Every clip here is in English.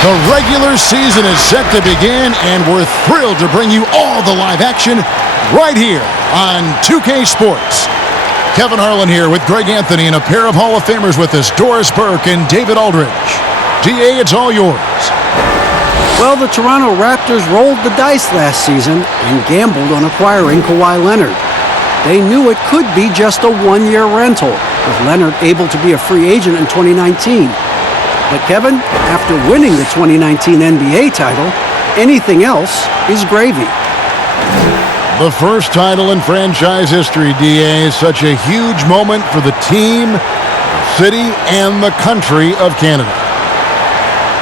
The regular season is set to begin, and we're thrilled to bring you all the live action right here on 2K Sports. Kevin Harlan here with Greg Anthony and a pair of Hall of Famers with us, Doris Burke and David Aldridge. DA, it's all yours. Well, the Toronto Raptors rolled the dice last season and gambled on acquiring Kawhi Leonard. They knew it could be just a one-year rental, with Leonard able to be a free agent in 2019. But Kevin, after winning the 2019 NBA title, anything else is gravy. The first title in franchise history, DA, is such a huge moment for the team, the city, and the country of Canada.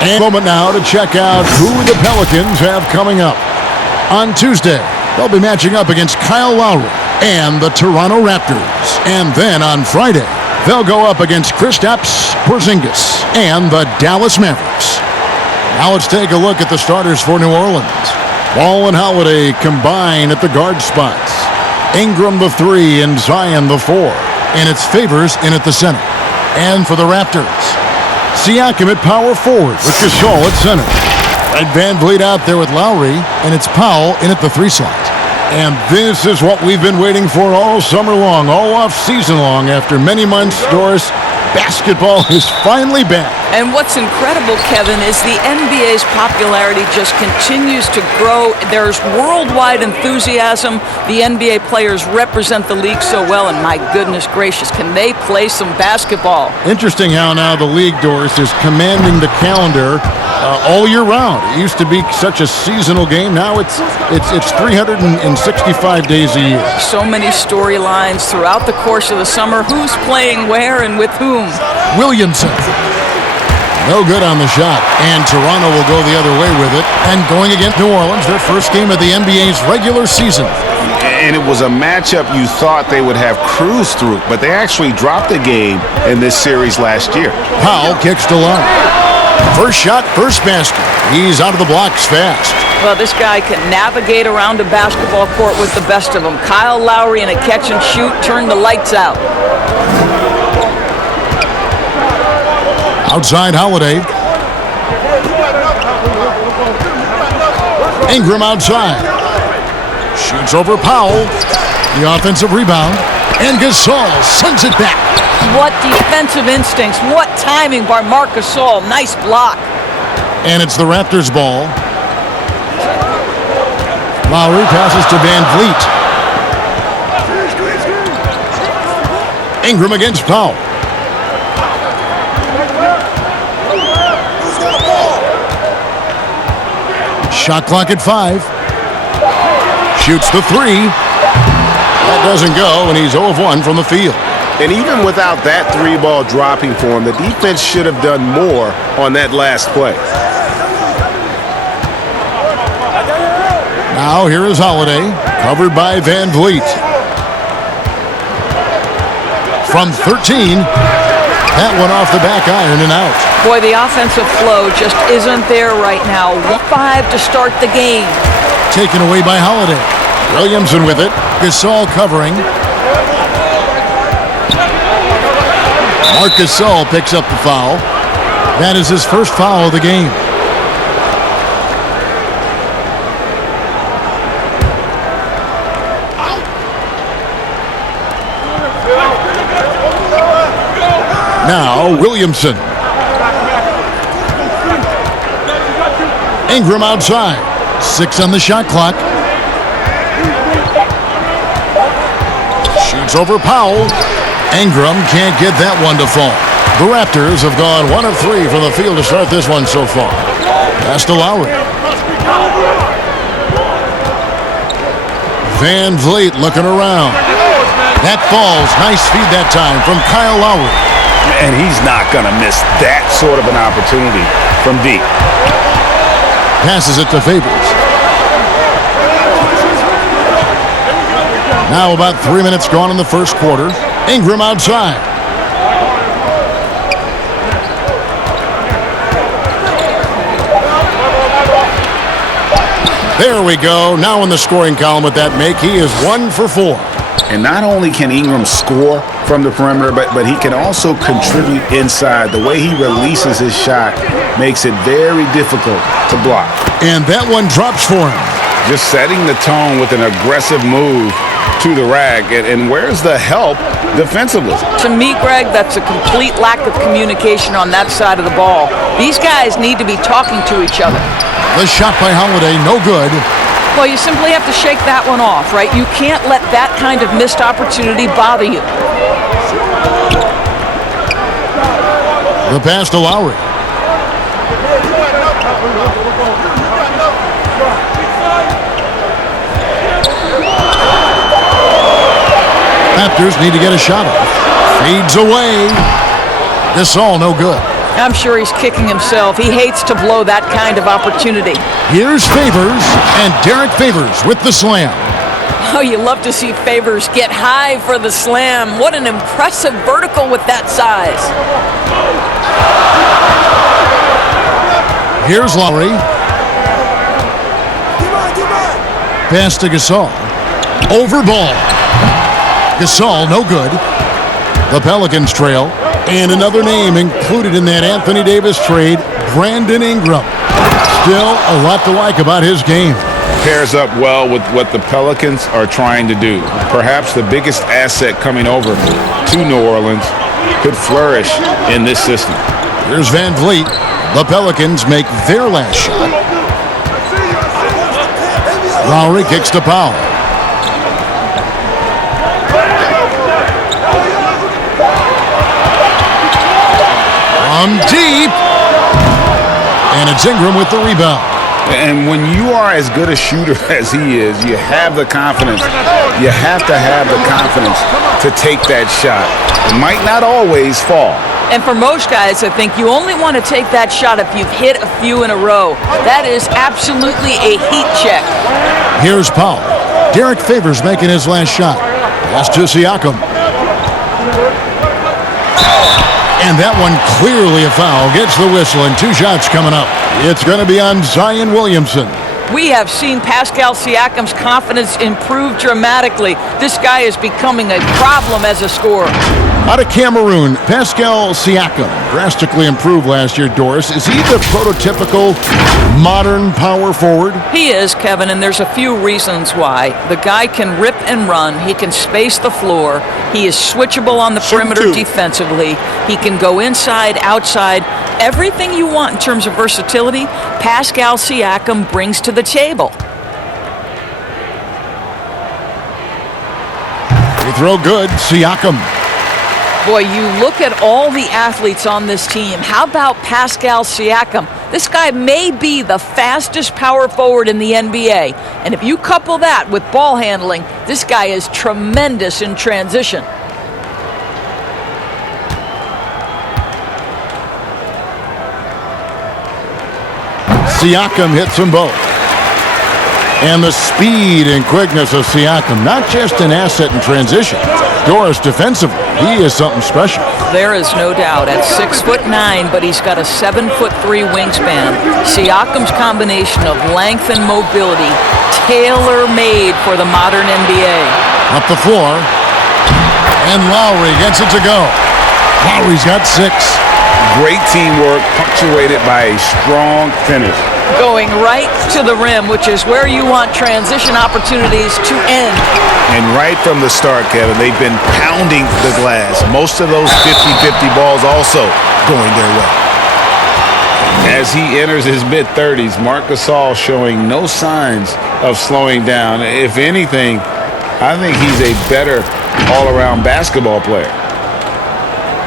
And a moment now to check out who the Pelicans have coming up. On Tuesday, they'll be matching up against Kyle Lowry and the Toronto Raptors. And then on Friday, they'll go up against Kristaps Porzingis and the Dallas Mavericks. Now let's take a look at the starters for New Orleans. Ball and Holiday combine at the guard spots. Ingram the 3 and Zion the 4. And it's Favors in at the center. And for the Raptors, Siakam at power forward with Gasol at center. And Van Vliet out there with Lowry, and it's Powell in at the 3 slot. And this is what we've been waiting for all summer long, all off-season long. After many months, Doris, basketball is finally back. And what's incredible, Kevin, is the NBA's popularity just continues to grow. There's worldwide enthusiasm. The NBA players represent the league so well, and my goodness gracious, can they play some basketball? Interesting how now the league, Doris, is commanding the calendar all year round. It used to be such a seasonal game. Now it's 365 days a year. So many storylines throughout the course of the summer. Who's playing where and with whom? Williamson. No good on the shot. And Toronto will go the other way with it. And going against New Orleans, their first game of the NBA's regular season. And it was a matchup you thought they would have cruised through, but they actually dropped the game in this series last year. Powell kicks to Lowry. First shot, first basket. He's out of the blocks fast. Well, this guy can navigate around a basketball court with the best of them. Kyle Lowry in a catch and shoot, turn the lights out. Outside Holiday. Ingram outside. Shoots over Powell. The offensive rebound. And Gasol sends it back. What defensive instincts. What timing by Marc Gasol. Nice block. And it's the Raptors' ball. Lowry passes to Van Vliet. Ingram against Powell. Shot clock at 5. Shoots the 3. That doesn't go, and he's 0 of 1 from the field. And even without that 3-ball dropping for him, the defense should have done more on that last play. Now here is Holiday, covered by Van Vliet. From 13, that went off the back iron and out. Boy, the offensive flow just isn't there right now. 1-5 to start the game. Taken away by Holiday. Williamson with it. Gasol covering. Marc Gasol picks up the foul. That is his first foul of the game. Now, Williamson. Ingram outside. 6 on the shot clock. Shoots over Powell. Ingram can't get that one to fall. The Raptors have gone 1 of 3 from the field to start this one so far. Pass to Lowry. Van Vliet looking around. That falls. Nice feed that time from Kyle Lowry. And he's not going to miss that sort of an opportunity from deep. Passes it to Favors. Now about 3 minutes gone in the first quarter. Ingram outside. There we go. Now in the scoring column with that make, he is 1 for 4. And not only can Ingram score, from the perimeter, but he can also contribute inside. The way he releases his shot makes it very difficult to block. And that one drops for him. Just setting the tone with an aggressive move to the rack. And where's the help defensively? To me, Greg, that's a complete lack of communication on that side of the ball. These guys need to be talking to each other. The shot by Holiday, no good. Well, you simply have to shake that one off, right? You can't let that kind of missed opportunity bother you. The pass to Lowry. Raptors need to get a shot off. Fades away. Gasol, no good. I'm sure he's kicking himself. He hates to blow that kind of opportunity. Here's Favors, and Derek Favors with the slam. Oh, you love to see Favors get high for the slam. What an impressive vertical with that size. Here's Lowry. Pass to Gasol. Over ball. Gasol, no good. The Pelicans trail. And another name included in that Anthony Davis trade, Brandon Ingram. Still a lot to like about his game. Pairs up well with what the Pelicans are trying to do. Perhaps the biggest asset coming over to New Orleans could flourish in this system. Here's Van Vliet. The Pelicans make their last shot. Lowry kicks to Powell. From deep. And it's Ingram with the rebound. And when you are as good a shooter as he is, you have the confidence. You have to have the confidence to take that shot. It might not always fall. And for most guys, I think you only want to take that shot if you've hit a few in a row. That is absolutely a heat check. Here's Powell. Derek Favors making his last shot. Pass to Siakam. And that one clearly a foul. Gets the whistle, and 2 shots coming up. It's going to be on Zion Williamson. We have seen Pascal Siakam's confidence improve dramatically. This guy is becoming a problem as a scorer. Out of Cameroon, Pascal Siakam drastically improved last year, Doris. Is he the prototypical modern power forward? He is, Kevin, and there's a few reasons why. The guy can rip and run. He can space the floor. He is switchable on the perimeter defensively. He can go inside, outside. Everything you want in terms of versatility, Pascal Siakam brings to the table. Free throw good, Siakam. Boy, you look at all the athletes on this team. How about Pascal Siakam? This guy may be the fastest power forward in the NBA. And if you couple that with ball handling, this guy is tremendous in transition. Siakam hits them both. And the speed and quickness of Siakam, not just an asset in transition. Doris, defensively, he is something special. There is no doubt. At 6'9", but he's got a 7'3" wingspan. Siakam's combination of length and mobility, tailor-made for the modern NBA. Up the floor. And Lowry gets it to go. Lowry's got 6. Great teamwork, punctuated by a strong finish. Going right to the rim, which is where you want transition opportunities to end. And right from the start, Kevin, they've been pounding the glass. Most of those 50-50 balls also going their way. As he enters his mid-30s, Marc Gasol showing no signs of slowing down. If anything, I think he's a better all-around basketball player.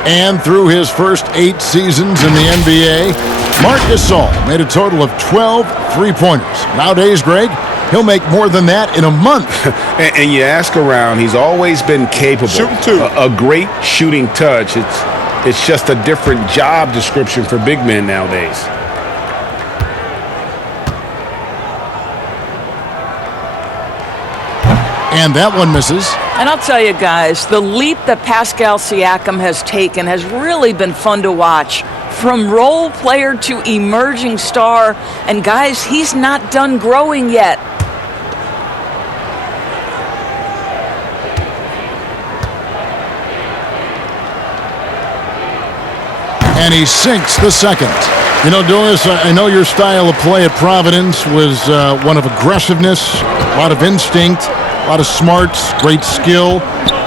And through his first 8 seasons in the NBA, Marc Gasol made a total of 12 three-pointers. Nowadays, Greg, he'll make more than that in a month. and you ask around, he's always been capable. A great shooting touch. It's just a different job description for big men nowadays. And that one misses. And I'll tell you guys, the leap that Pascal Siakam has taken has really been fun to watch. From role player to emerging star. And guys, he's not done growing yet. And he sinks the second. You know, Doris, I know your style of play at Providence was one of aggressiveness, a lot of instinct, a lot of smarts, great skill.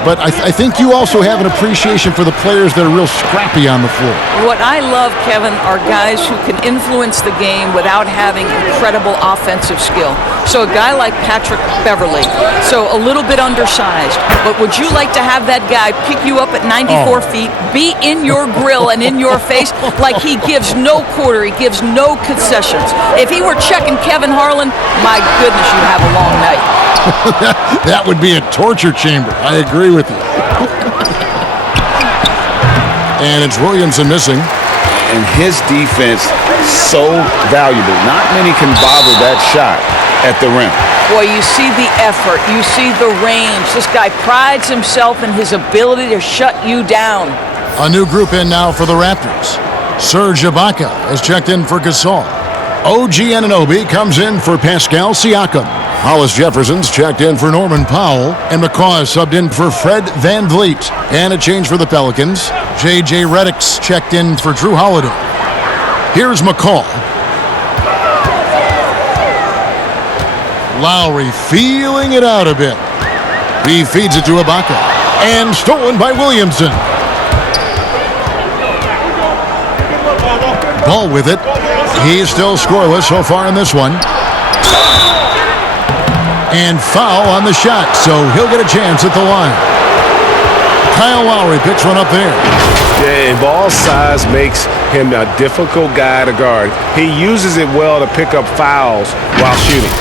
But I think you also have an appreciation for the players that are real scrappy on the floor. What I love, Kevin, are guys who can influence the game without having incredible offensive skill. So a guy like Patrick Beverly, so a little bit undersized, but would you like to have that guy pick you up at 94 feet, be in your grill and in your face like he gives no quarter, he gives no concessions? If he were checking Kevin Harlan, my goodness, you'd have a long night. That would be a torture chamber. I agree with you. And it's Williamson missing. And his defense so valuable. Not many can bother that shot at the rim. Boy, you see the effort. You see the range. This guy prides himself in his ability to shut you down. A new group in now for the Raptors. Serge Ibaka has checked in for Gasol. OG Anunoby comes in for Pascal Siakam. Hollis Jefferson's checked in for Norman Powell, and McCaw is subbed in for Fred VanVleet. And a change for the Pelicans. J.J. Redick's checked in for Drew Holiday. Here's McCaw. Lowry feeling it out a bit. He feeds it to Ibaka. And stolen by Williamson. Ball with it. He's still scoreless so far in this one. And foul on the shot, so he'll get a chance at the line. Kyle Lowry picks one up there. Yeah, ball size makes him a difficult guy to guard. He uses it well to pick up fouls while shooting.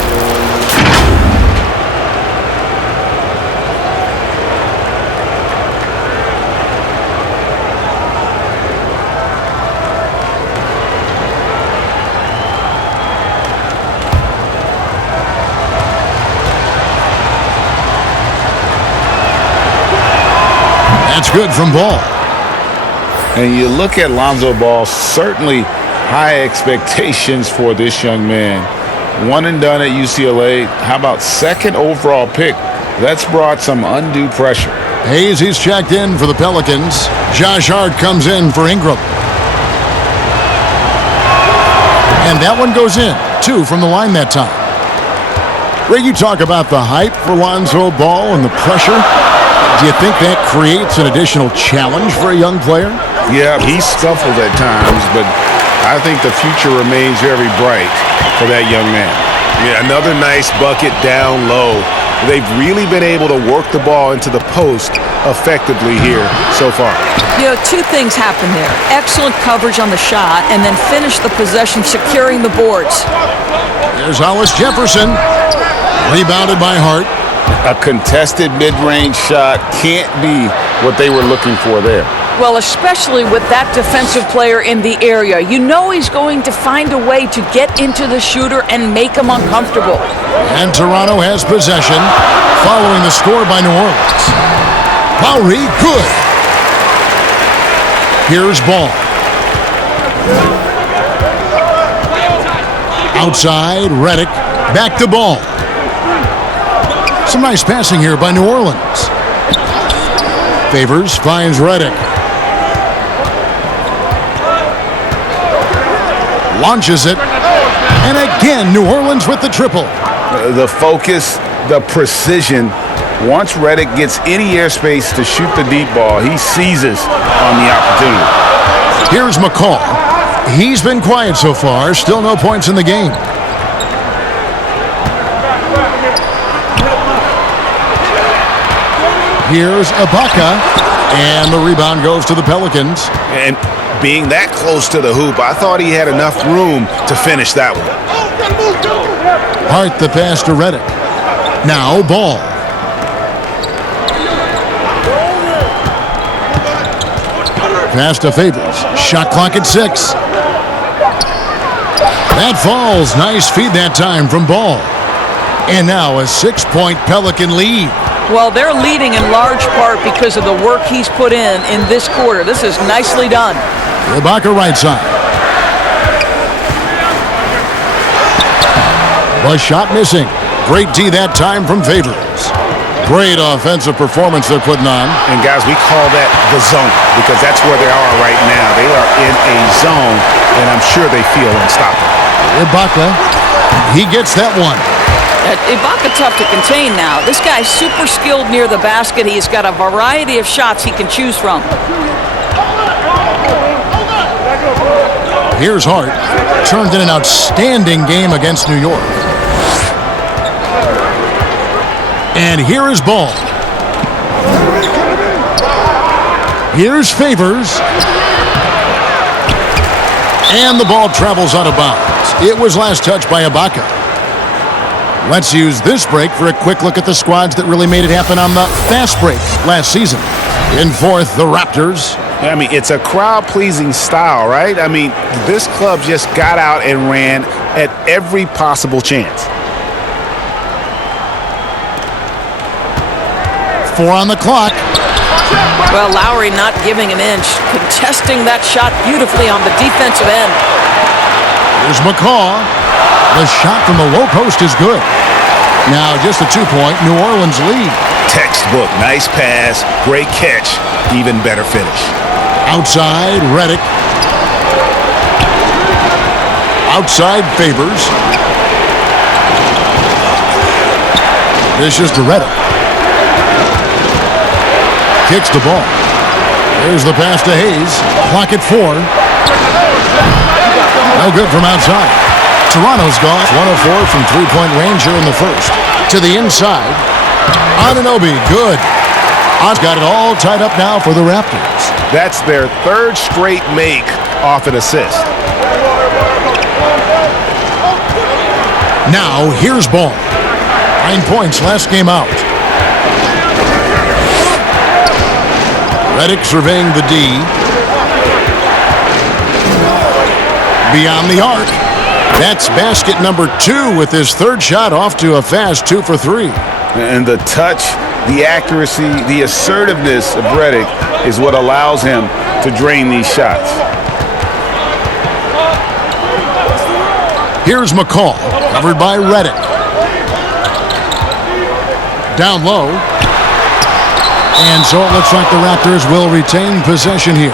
That's good from Ball. And you look at Lonzo Ball, certainly high expectations for this young man. One and done at UCLA. How about second overall pick? That's brought some undue pressure. Hayes, he's checked in for the Pelicans. Josh Hart comes in for Ingram. And that one goes in. 2 from the line that time. Ray, you talk about the hype for Lonzo Ball and the pressure. Do you think that creates an additional challenge for a young player? Yeah, he scuffled at times, but I think the future remains very bright for that young man. Yeah, another nice bucket down low. They've really been able to work the ball into the post effectively here so far. You know, 2 things happen there. Excellent coverage on the shot, and then finish the possession securing the boards. There's Hollis Jefferson. Rebounded by Hart. A contested mid-range shot can't be what they were looking for there. Well, especially with that defensive player in the area. You know he's going to find a way to get into the shooter and make him uncomfortable. And Toronto has possession, following the score by New Orleans. Lowry, good. Here's Ball. Outside, Redick. Back to Ball. Some nice passing here by New Orleans. Favors finds Redick. Launches it. And again, New Orleans with the triple. The focus, the precision. Once Redick gets any airspace to shoot the deep ball, he seizes on the opportunity. Here's McCaw. He's been quiet so far. Still no points in the game. Here's Ibaka, and the rebound goes to the Pelicans. And being that close to the hoop, I thought he had enough room to finish that one. Hart the pass to Redick. Now Ball. Pass to Favors. Shot clock at 6. That falls. Nice feed that time from Ball. And now a 6-point Pelican lead. Well, they're leading in large part because of the work he's put in this quarter. This is nicely done. Ibaka right side. But shot missing. Great D that time from Favors. Great offensive performance they're putting on. And, guys, we call that the zone because that's where they are right now. They are in a zone, and I'm sure they feel unstoppable. Ibaka, he gets that one. Ibaka tough to contain now. This guy's super skilled near the basket. He's got a variety of shots he can choose from. Here's Hart. Turned in an outstanding game against New York. And here is Ball. Here's Favors. And the ball travels out of bounds. It was last touched by Ibaka. Let's use this break for a quick look at the squads that really made it happen on the fast break last season. In fourth, the Raptors. I mean, it's a crowd-pleasing style, right? I mean, this club just got out and ran at every possible chance. 4 on the clock. Well, Lowry not giving an inch, contesting that shot beautifully on the defensive end. Here's McCaw. The shot from the low post is good. Now just a 2-point New Orleans lead. Textbook, nice pass, great catch, even better finish. Outside, Redick. Outside, Favors. Dishes to Redick. Kicks the ball. There's the pass to Hayes. Clock at 4. No good from outside. Toronto's gone 1 of 4 from three-point range here in the first. To the inside. Anunoby, good. Oz got it all tied up now for the Raptors. That's their third straight make off an assist. Now, here's Ball. 9 points last game out. Redick surveying the D. Beyond the arc. That's basket number 2 with his third shot off to a fast 2 for 3. And the touch, the accuracy, the assertiveness of Redick is what allows him to drain these shots. Here's McCall, covered by Redick. Down low. And so it looks like the Raptors will retain possession here.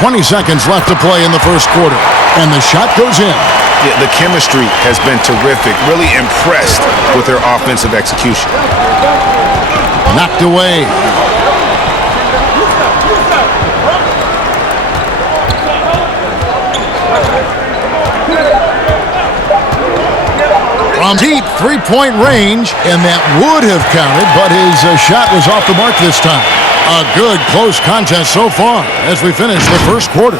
"20 seconds left to play in the first quarter. And the shot goes in. Yeah, the chemistry has been terrific. Really impressed with their offensive execution. Knocked away. From deep three-point range, and that would have counted, but his shot was off the mark this time. A good close contest so far as we finish the first quarter.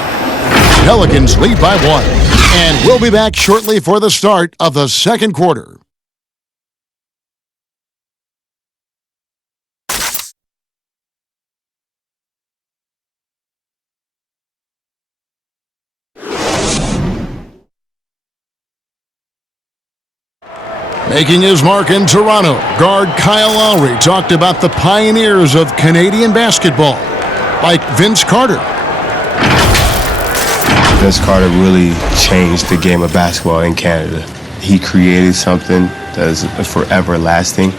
Pelicans lead by 1, and we'll be back shortly for the start of the second quarter. Making his mark in Toronto, guard Kyle Lowry talked about the pioneers of Canadian basketball, like Vince Carter. Vince Carter really changed the game of basketball in Canada. He created something that is forever lasting,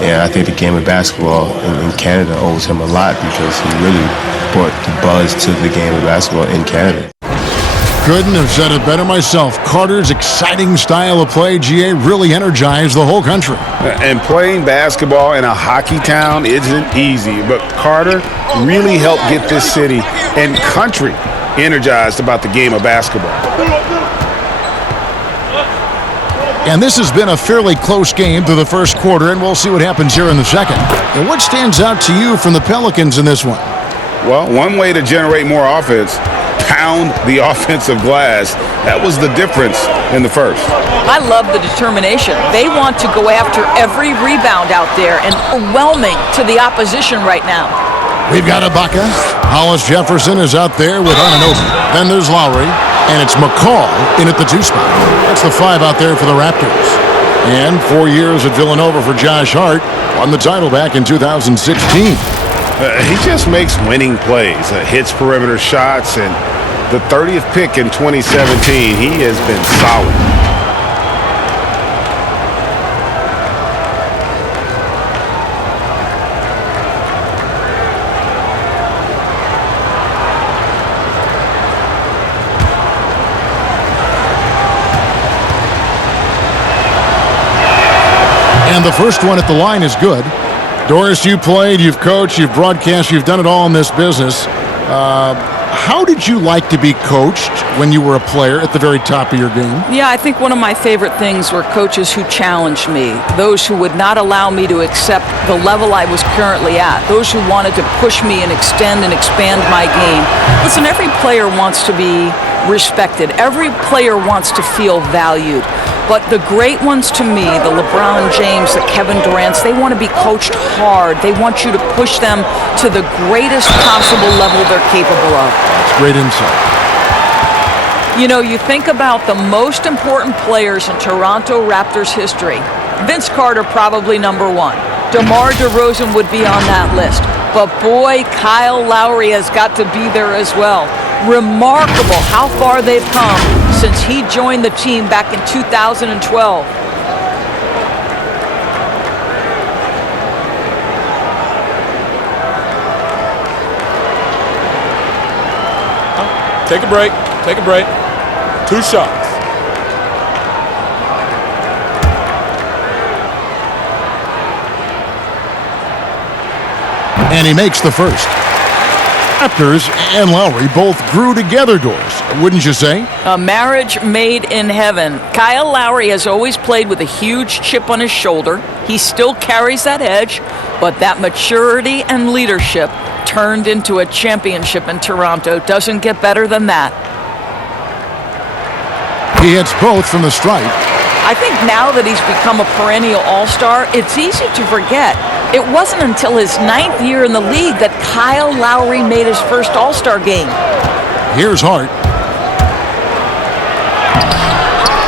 and I think the game of basketball in Canada owes him a lot because he really brought the buzz to the game of basketball in Canada. Couldn't have said it better myself. Carter's exciting style of play, GA, really energized the whole country. And playing basketball in a hockey town isn't easy, but Carter really helped get this city and country energized about the game of basketball. And this has been a fairly close game through the first quarter, and we'll see what happens here in the second. And what stands out to you from the Pelicans in this one? Well, one way to generate more offense, pound the offensive glass. That was the difference in the first. I love the determination. They want to go after every rebound out there and overwhelming to the opposition right now. We've got Ibaka. Hollis Jefferson is out there with Anunoby. Then there's Lowry, and it's McCall in at the 2 spot. That's the 5 out there for the Raptors. And 4 years at Villanova for Josh Hart. Won the title back in 2016. He just makes winning plays, hits perimeter shots, and the 30th pick in 2017, he has been solid. And the first one at the line is good. Doris, you played, you've coached, you've broadcast, you've done it all in this business. How did you like to be coached when you were a player at the very top of your game? Yeah, I think one of my favorite things were coaches who challenged me, those who would not allow me to accept the level I was currently at, those who wanted to push me and extend and expand my game. Listen, every player wants to be respected. Every player wants to feel valued. But the great ones to me, the LeBron James, the Kevin Durants, they want to be coached hard. They want you to push them to the greatest possible level they're capable of. That's great insight. You know, you think about the most important players in Toronto Raptors history. Vince Carter probably number one. DeMar DeRozan would be on that list. But boy, Kyle Lowry has got to be there as well. Remarkable how far they've come since he joined the team back in 2012. Take a break. Take a break. 2 shots. And he makes the first. Raptors and Lowry both grew together, Doris, wouldn't you say? A marriage made in heaven. Kyle Lowry has always played with a huge chip on his shoulder. He still carries that edge, but that maturity and leadership turned into a championship in Toronto. Doesn't get better than that. He hits both from the stripe. I think now that he's become a perennial all-star, it's easy to forget. It wasn't until his 9th year in the league that Kyle Lowry made his first all-star game. Here's Hart.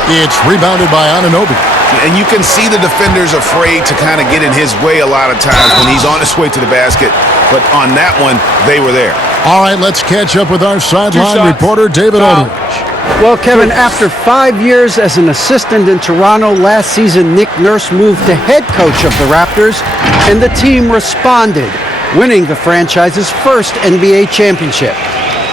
It's rebounded by Anunoby. And you can see the defenders afraid to kind of get in his way a lot of times when he's on his way to the basket. But on that one, they were there. All right, let's catch up with our sideline reporter, David Aldridge. Well, Kevin, after 5 years as an assistant in Toronto, last season Nick Nurse moved to head coach of the Raptors, and the team responded, winning the franchise's first NBA championship.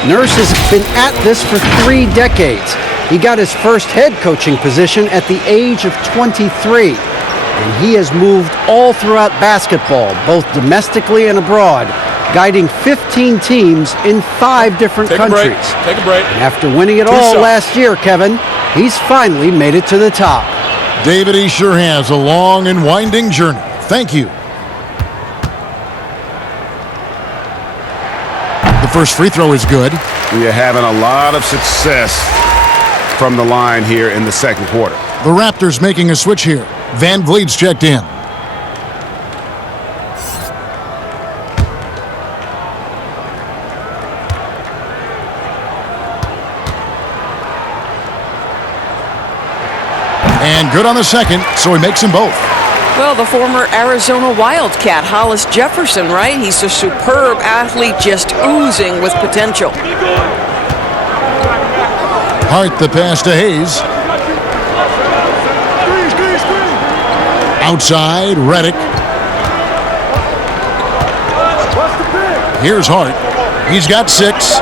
Nurse has been at this for 3 decades. He got his first head coaching position at the age of 23, and he has moved all throughout basketball, both domestically and abroad, guiding 15 teams in 5 different countries. Take a break. And after winning it all last year, Kevin, he's finally made it to the top. David, he sure has a long and winding journey. Thank you. The first free throw is good. We are having a lot of success from the line here in the second quarter. The Raptors making a switch here. Van Vliet's checked in. And good on the second, so he makes them both. Well, the former Arizona Wildcat, Hollis Jefferson, right? He's a superb athlete, just oozing with potential. Hart the pass to Hayes. Outside, Redick. Here's Hart. He's got 6.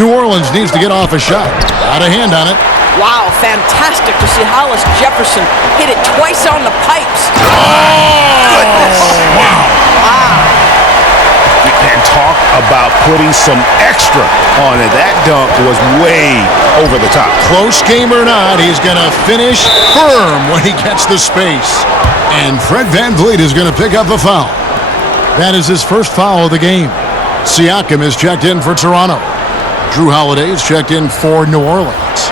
New Orleans needs to get off a shot. Out of hand on it. Wow, fantastic to see Hollis Jefferson hit it twice on the pipes. Goodness. Wow. And talk about putting some extra on it. That dunk was way over the top. Close game or not, he's going to finish firm when he gets the space. And Fred VanVleet is going to pick up a foul. That is his first foul of the game. Siakam is checked in for Toronto. Drew Holiday is checked in for New Orleans.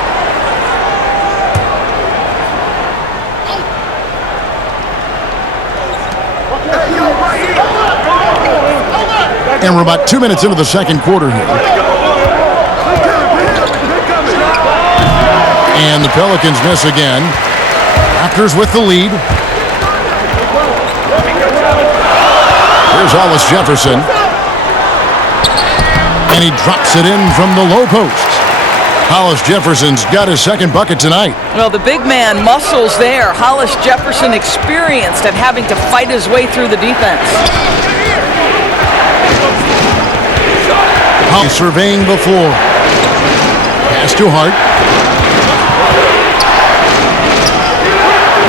And we're about 2 minutes into the second quarter here. And the Pelicans miss again. Raptors with the lead. Here's Hollis Jefferson. And he drops it in from the low post. Hollis Jefferson's got his second bucket tonight. Well, the big man muscles there. Hollis Jefferson experienced at having to fight his way through the defense. Hollis surveying the floor. Pass to Hart.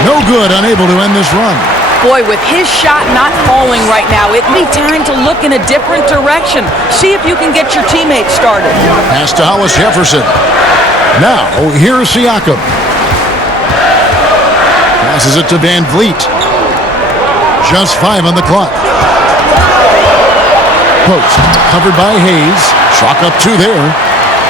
No good, unable to end this run. Boy, with his shot not falling right now, it'd be time to look in a different direction. See if you can get your teammates started. Pass to Hollis Jefferson. Now, here's Siakam. Passes it to Van Vliet. Just 5 on the clock. Post, covered by Hayes. Chalk up 2 there.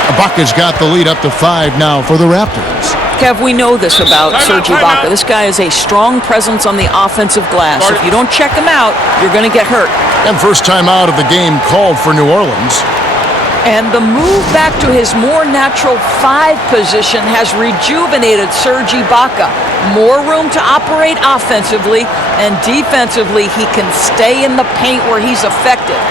Ibaka's got the lead up to 5 now for the Raptors. Kev, we know this about Serge Ibaka. This guy is a strong presence on the offensive glass. If you don't check him out, you're going to get hurt. And first time out of the game called for New Orleans. And the move back to his more natural 5 position has rejuvenated Serge Ibaka. More room to operate offensively, and defensively he can stay in the paint where he's effective.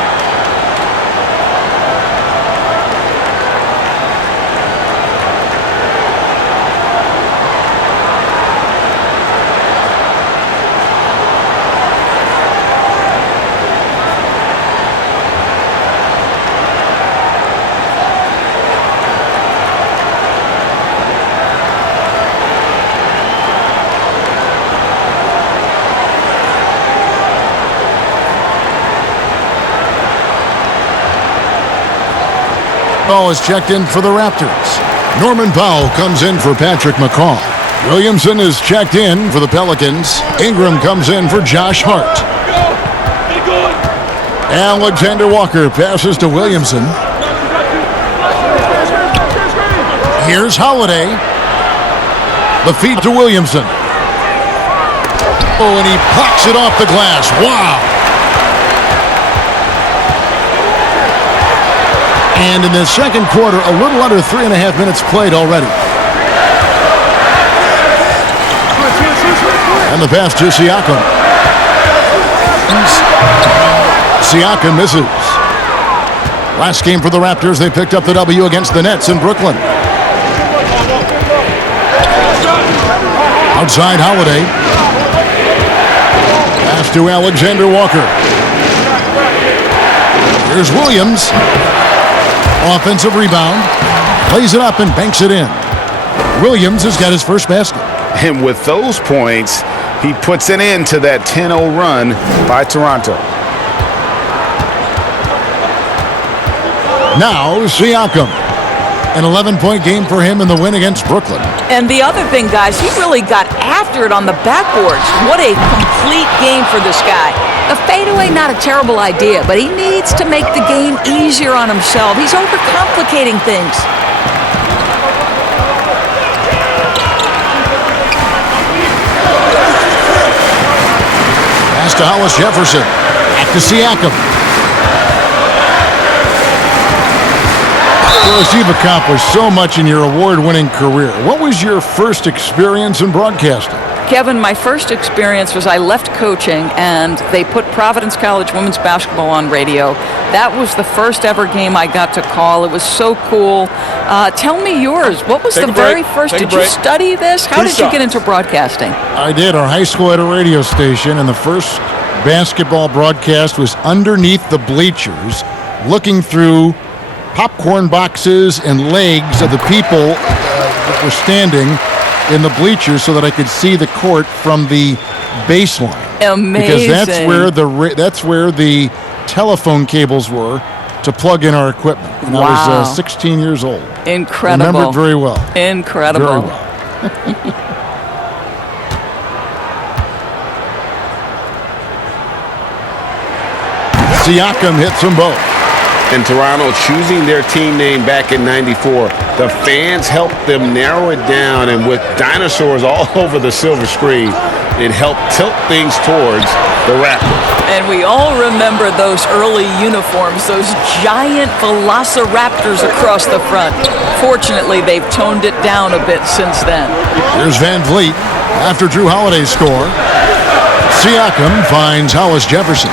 Ball is checked in for the Raptors. Norman Powell comes in for Patrick McCaw. Williamson is checked in for the Pelicans. Ingram comes in for Josh Hart. Alexander Walker passes to Williamson. Here's Holiday. The feed to Williamson. Oh, and he plucks it off the glass. Wow. And in the second quarter, a little under 3.5 minutes played already. And the pass to Siakam. Siakam misses. Last game for the Raptors, they picked up the W against the Nets in Brooklyn. Outside Holiday. Pass to Alexander Walker. Here's Williams. Offensive rebound. Plays it up and banks it in. Williams has got his first basket. And with those points, he puts an end to that 10-0 run by Toronto. Now Siakam. An 11-point game for him in the win against Brooklyn. And the other thing, guys, he really got after it on the backboards. What a complete game for this guy. A fadeaway, not a terrible idea, but he needs to make the game easier on himself. He's overcomplicating things. Pass to Hollis Jefferson. Back to Siakam. Of course, you've accomplished so much in your award-winning career. What was your first experience in broadcasting? Kevin, my first experience was I left coaching and they put Providence College women's basketball on radio. That was the first ever game I got to call. It was so cool. Tell me yours. What was the very first? Did you study this? How did you get into broadcasting? I did. Our high school had a radio station, and the first basketball broadcast was underneath the bleachers, looking through popcorn boxes and legs of the people that were standing in the bleachers so that I could see the court from the baseline. Amazing. Because that's where the telephone cables were to plug in our equipment. And wow. I was 16 years old. Incredible. Remember it very well. Incredible. Very well. Siakam hits them both. And Toronto choosing their team name back in '94. The fans helped them narrow it down, and with dinosaurs all over the silver screen, it helped tilt things towards the Raptors. And we all remember those early uniforms, those giant velociraptors across the front. Fortunately, they've toned it down a bit since then. Here's Van Vliet. After Drew Holiday's score, Siakam finds Hollis Jefferson.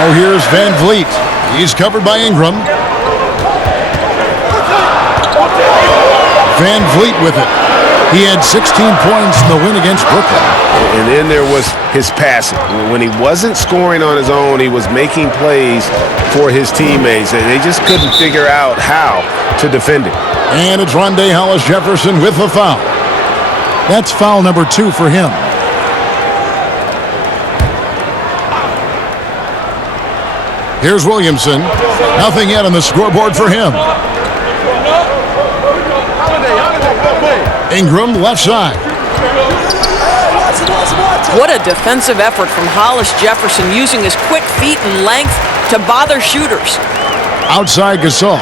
Now here's Van Vliet. He's covered by Ingram. Van Vliet with it. He had 16 points in the win against Brooklyn. And then there was his passing. When he wasn't scoring on his own, he was making plays for his teammates, and they just couldn't figure out how to defend him. And it's Rondé Hollis Jefferson with the foul. That's foul number 2 for him. Here's Williamson. Nothing yet on the scoreboard for him. Ingram left side. What a defensive effort from Hollis Jefferson, using his quick feet and length to bother shooters. Outside Gasol.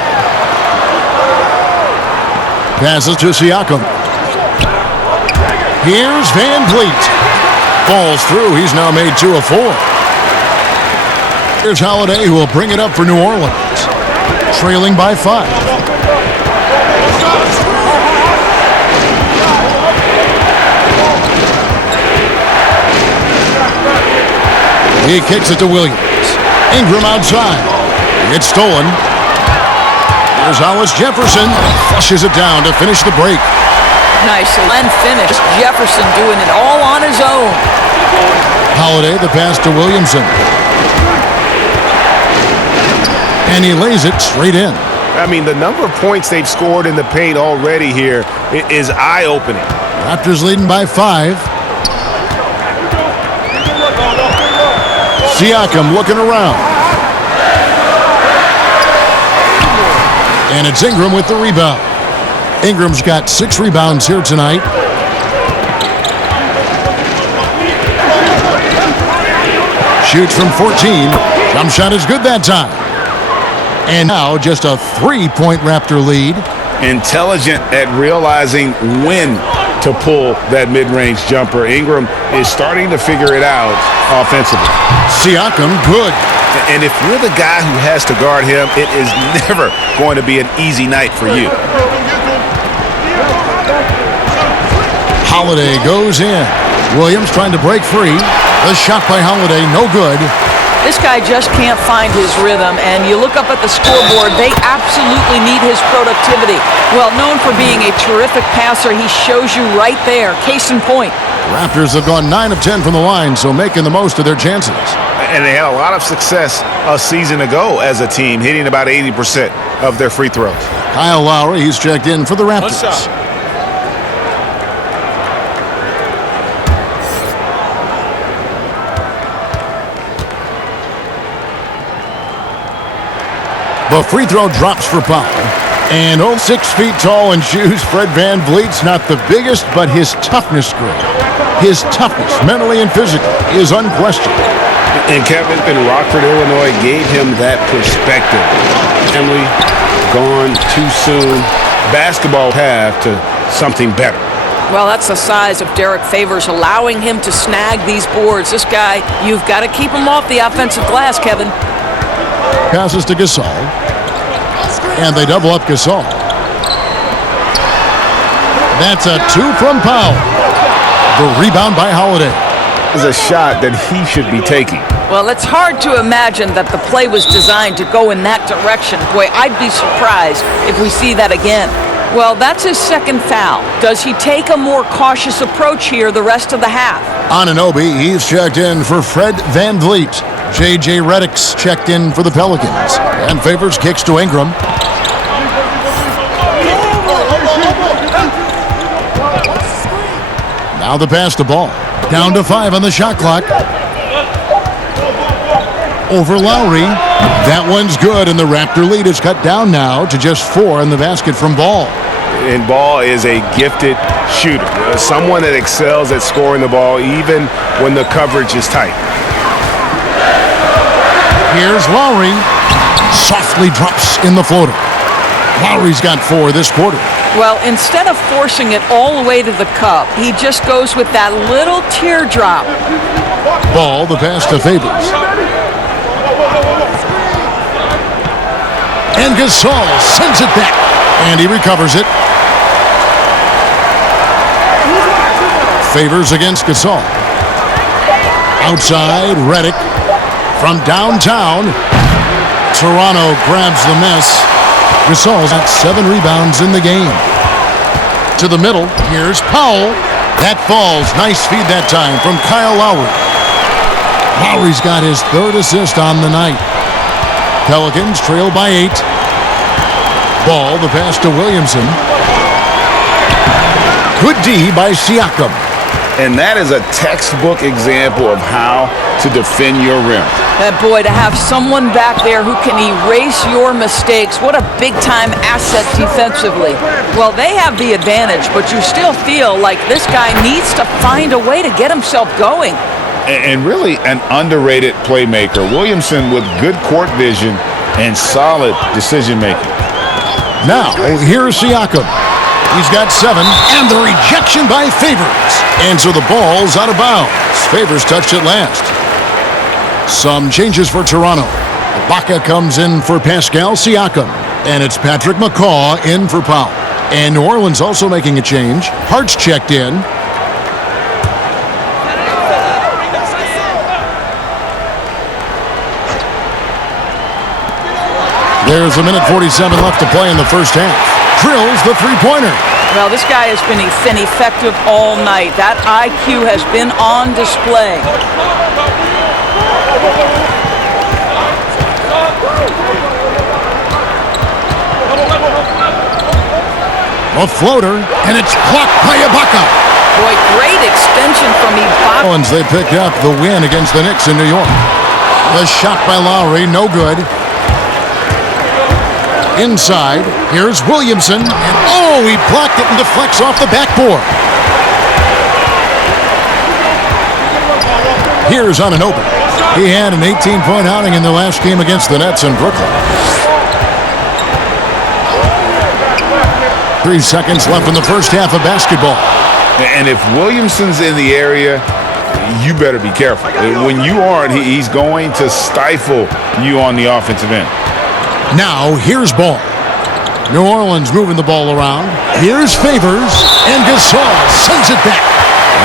Passes to Siakam. Here's Van Vliet. Falls through. He's now made 2 of 4. Here's Holiday, who will bring it up for New Orleans. Trailing by 5. He kicks it to Williams. Ingram outside. It's stolen. Here's Hollis Jefferson. Flushes it down to finish the break. Nice and finish. Jefferson doing it all on his own. Holiday, the pass to Williamson. And he lays it straight in. I mean, the number of points they've scored in the paint already here is eye-opening. Raptors leading by 5. Siakam looking around. And it's Ingram with the rebound. Ingram's got 6 rebounds here tonight. Shoots from 14. Jump shot is good that time. And now just a 3-point Raptor lead. Intelligent at realizing when to pull that mid-range jumper. Ingram is starting to figure it out offensively. Siakam, good. And if you're the guy who has to guard him, it is never going to be an easy night for you. Holiday goes in. Williams trying to break free. The shot by Holiday, no good. This guy just can't find his rhythm, and you look up at the scoreboard, they absolutely need his productivity. Well, known for being a terrific passer, he shows you right there. Case in point. Raptors have gone 9 of 10 from the line, so making the most of their chances. And they had a lot of success a season ago as a team, hitting about 80% of their free throws. Kyle Lowry, he's checked in for the Raptors. The free throw drops for Powell. And 6 feet tall in shoes, Fred Van Vliet's not the biggest, but his toughness great. His toughness, mentally and physically, is unquestioned. And Kevin in Rockford, Illinois, gave him that perspective. Family gone too soon. Basketball path to something better. Well, that's the size of Derek Favors, allowing him to snag these boards. This guy, you've got to keep him off the offensive glass, Kevin. Passes to Gasol. And they double up Gasol. That's a 2 from Powell. The rebound by Holiday. Is a shot that he should be taking. Well, it's hard to imagine that the play was designed to go in that direction. Boy, I'd be surprised if we see that again. Well, that's his second foul. Does he take a more cautious approach here the rest of the half? Anunoby, he's checked in for Fred Van Vliet. J.J. Redick's checked in for the Pelicans. And Favors kicks to Ingram. Now the pass to Ball. Down to 5 on the shot clock. Over Lowry. That one's good, and the Raptor lead is cut down now to just 4 in the basket from Ball. And Ball is a gifted shooter. Someone that excels at scoring the ball even when the coverage is tight. Here's Lowry. Softly drops in the floater. Lowry's got 4 this quarter. Well, instead of forcing it all the way to the cup, he just goes with that little teardrop. Ball, the pass to Favors. And Gasol sends it back. And he recovers it. Favors against Gasol. Outside, Redick. From downtown, Toronto grabs the miss. Gasol's got 7 rebounds in the game. To the middle, here's Powell. That falls. Nice feed that time from Kyle Lowry. Lowry's got his 3rd assist on the night. Pelicans trail by 8. Ball, the pass to Williamson. Good D by Siakam. And that is a textbook example of how to defend your rim. Boy, to have someone back there who can erase your mistakes, what a big-time asset defensively. Well, they have the advantage, but you still feel like this guy needs to find a way to get himself going. And really an underrated playmaker. Williamson with good court vision and solid decision-making. Now, here's Siakam. He's got 7, and the rejection by Favors. And so the ball's out of bounds. Favors touched it last. Some changes for Toronto. Ibaka comes in for Pascal Siakam. And it's Patrick McCaw in for Powell. And New Orleans also making a change. Hart's checked in. There's a minute 47 left to play in the first half. Drills the three-pointer. Well, this guy has been effective all night. That IQ has been on display. A floater, and it's blocked by Ibaka. Boy, great extension from Ibaka. They picked up the win against the Knicks in New York. The shot by Lowry, no good. Inside, here's Williamson. And he blocked it and deflects off the backboard. Here's Anunoby. He had an 18-point outing in the last game against the Nets in Brooklyn. 3 seconds left in the first half of basketball. And if Williamson's in the area, you better be careful. When you aren't, he's going to stifle you on the offensive end. Now, here's Ball. New Orleans moving the ball around. Here's Favors, and Gasol sends it back.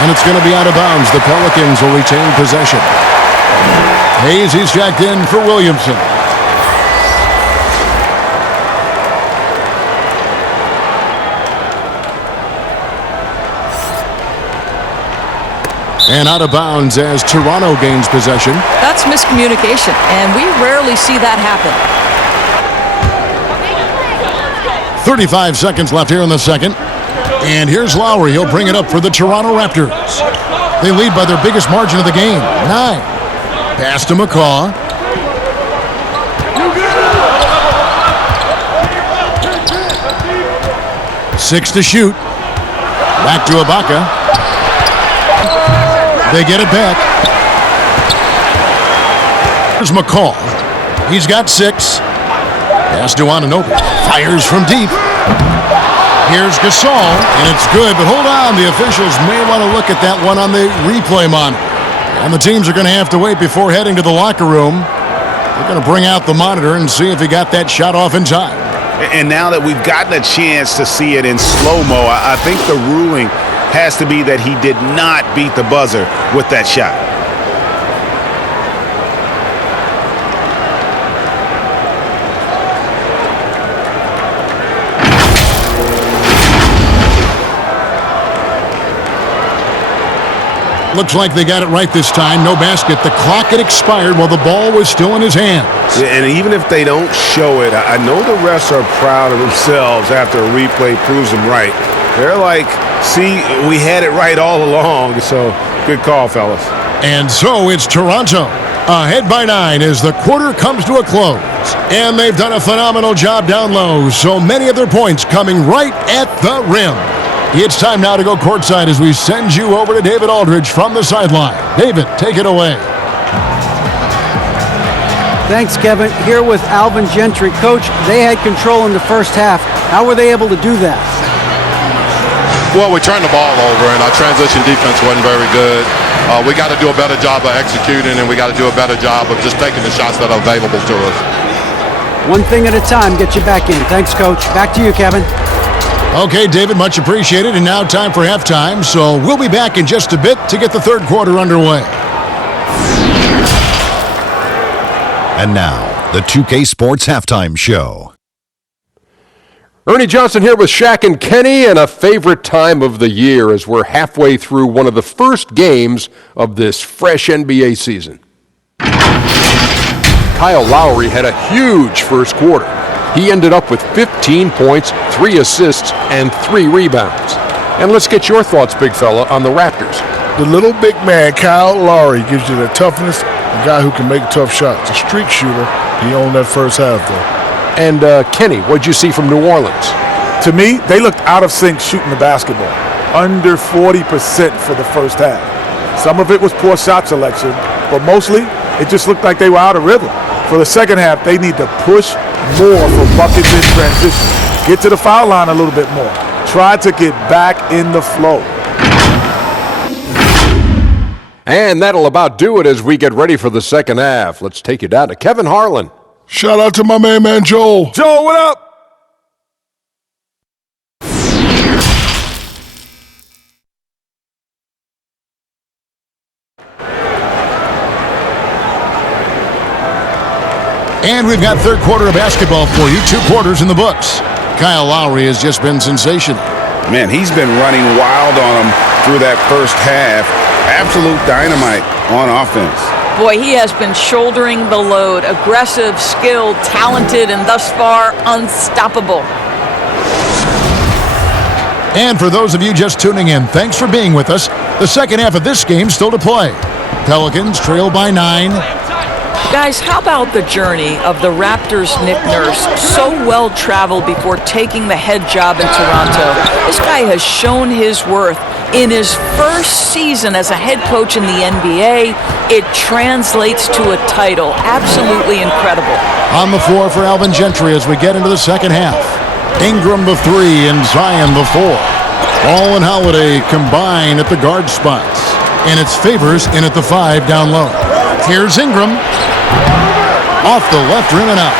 And it's going to be out of bounds. The Pelicans will retain possession. Hayes, he's checked in for Williamson. And out of bounds as Toronto gains possession. That's miscommunication, and we rarely see that happen. 35 seconds left here in the second. And here's Lowry. He'll bring it up for the Toronto Raptors. They lead by their biggest margin of the game, 9. Pass to McCaw. Six to shoot. Back to Ibaka. They get it back. Here's McCaw. He's got 6. Pass to Anunoby. Fires from deep. Here's Gasol, and it's good, but hold on. The officials may want to look at that one on the replay monitor. And the teams are going to have to wait before heading to the locker room. They're going to bring out the monitor and see if he got that shot off in time. And now that we've gotten a chance to see it in slow-mo, I think the ruling has to be that he did not beat the buzzer with that shot. Looks like they got it right this time. No basket. The clock had expired while the ball was still in his hands. Yeah, and even if they don't show it, I know the refs are proud of themselves after a replay proves them right. They're like, see, we had it right all along. So good call, fellas. And so it's Toronto ahead by 9 as the quarter comes to a close. And they've done a phenomenal job down low. So many of their points coming right at the rim. It's time now to go courtside as we send you over to David Aldridge from the sideline. David, take it away. Thanks, Kevin. Here with Alvin Gentry. Coach, they had control in the first half. How were they able to do that? Well, we turned the ball over, and our transition defense wasn't very good. We got to do a better job of executing, and we got to do a better job of just taking the shots that are available to us. One thing at a time, get you back in. Thanks, Coach. Back to you, Kevin. Okay, David, much appreciated. And now time for halftime. So we'll be back in just a bit to get the third quarter underway. And now, the 2K Sports Halftime Show. Ernie Johnson here with Shaq and Kenny, and a favorite time of the year as we're halfway through one of the first games of this fresh NBA season. Kyle Lowry had a huge first quarter. He ended up with 15 points, 3 assists, and 3 rebounds. And let's get your thoughts, big fella, on the Raptors. The little big man, Kyle Lowry, gives you the toughness, a guy who can make tough shots. A streak shooter. He owned that first half, though. And Kenny, what'd you see from New Orleans? To me, they looked out of sync shooting the basketball. Under 40% for the first half. Some of it was poor shot selection, but mostly it just looked like they were out of rhythm. For the second half, they need to push more for buckets in transition. Get to the foul line a little bit more. Try to get back in the flow. And that'll about do it as we get ready for the second half. Let's take you down to Kevin Harlan. Shout out to my man Joel. Joel, what up? And we've got third quarter of basketball for you. 2 quarters in the books. Kyle Lowry has just been sensational. Man, he's been running wild on them through that first half. Absolute dynamite on offense. Boy, he has been shouldering the load. Aggressive, skilled, talented, and thus far unstoppable. And for those of you just tuning in, thanks for being with us. The second half of this game still to play. Pelicans trail by 9. Guys, how about the journey of the Raptors' Nick Nurse, so well traveled before taking the head job in Toronto? This guy has shown his worth. In his first season as a head coach in the NBA, it translates to a title. Absolutely incredible. On the floor for Alvin Gentry as we get into the second half. Ingram the 3 and Zion the 4. Ball and Holiday combine at the guard spots. And it's Favors in at the 5 down low. Here's Ingram. Off the left rim and out.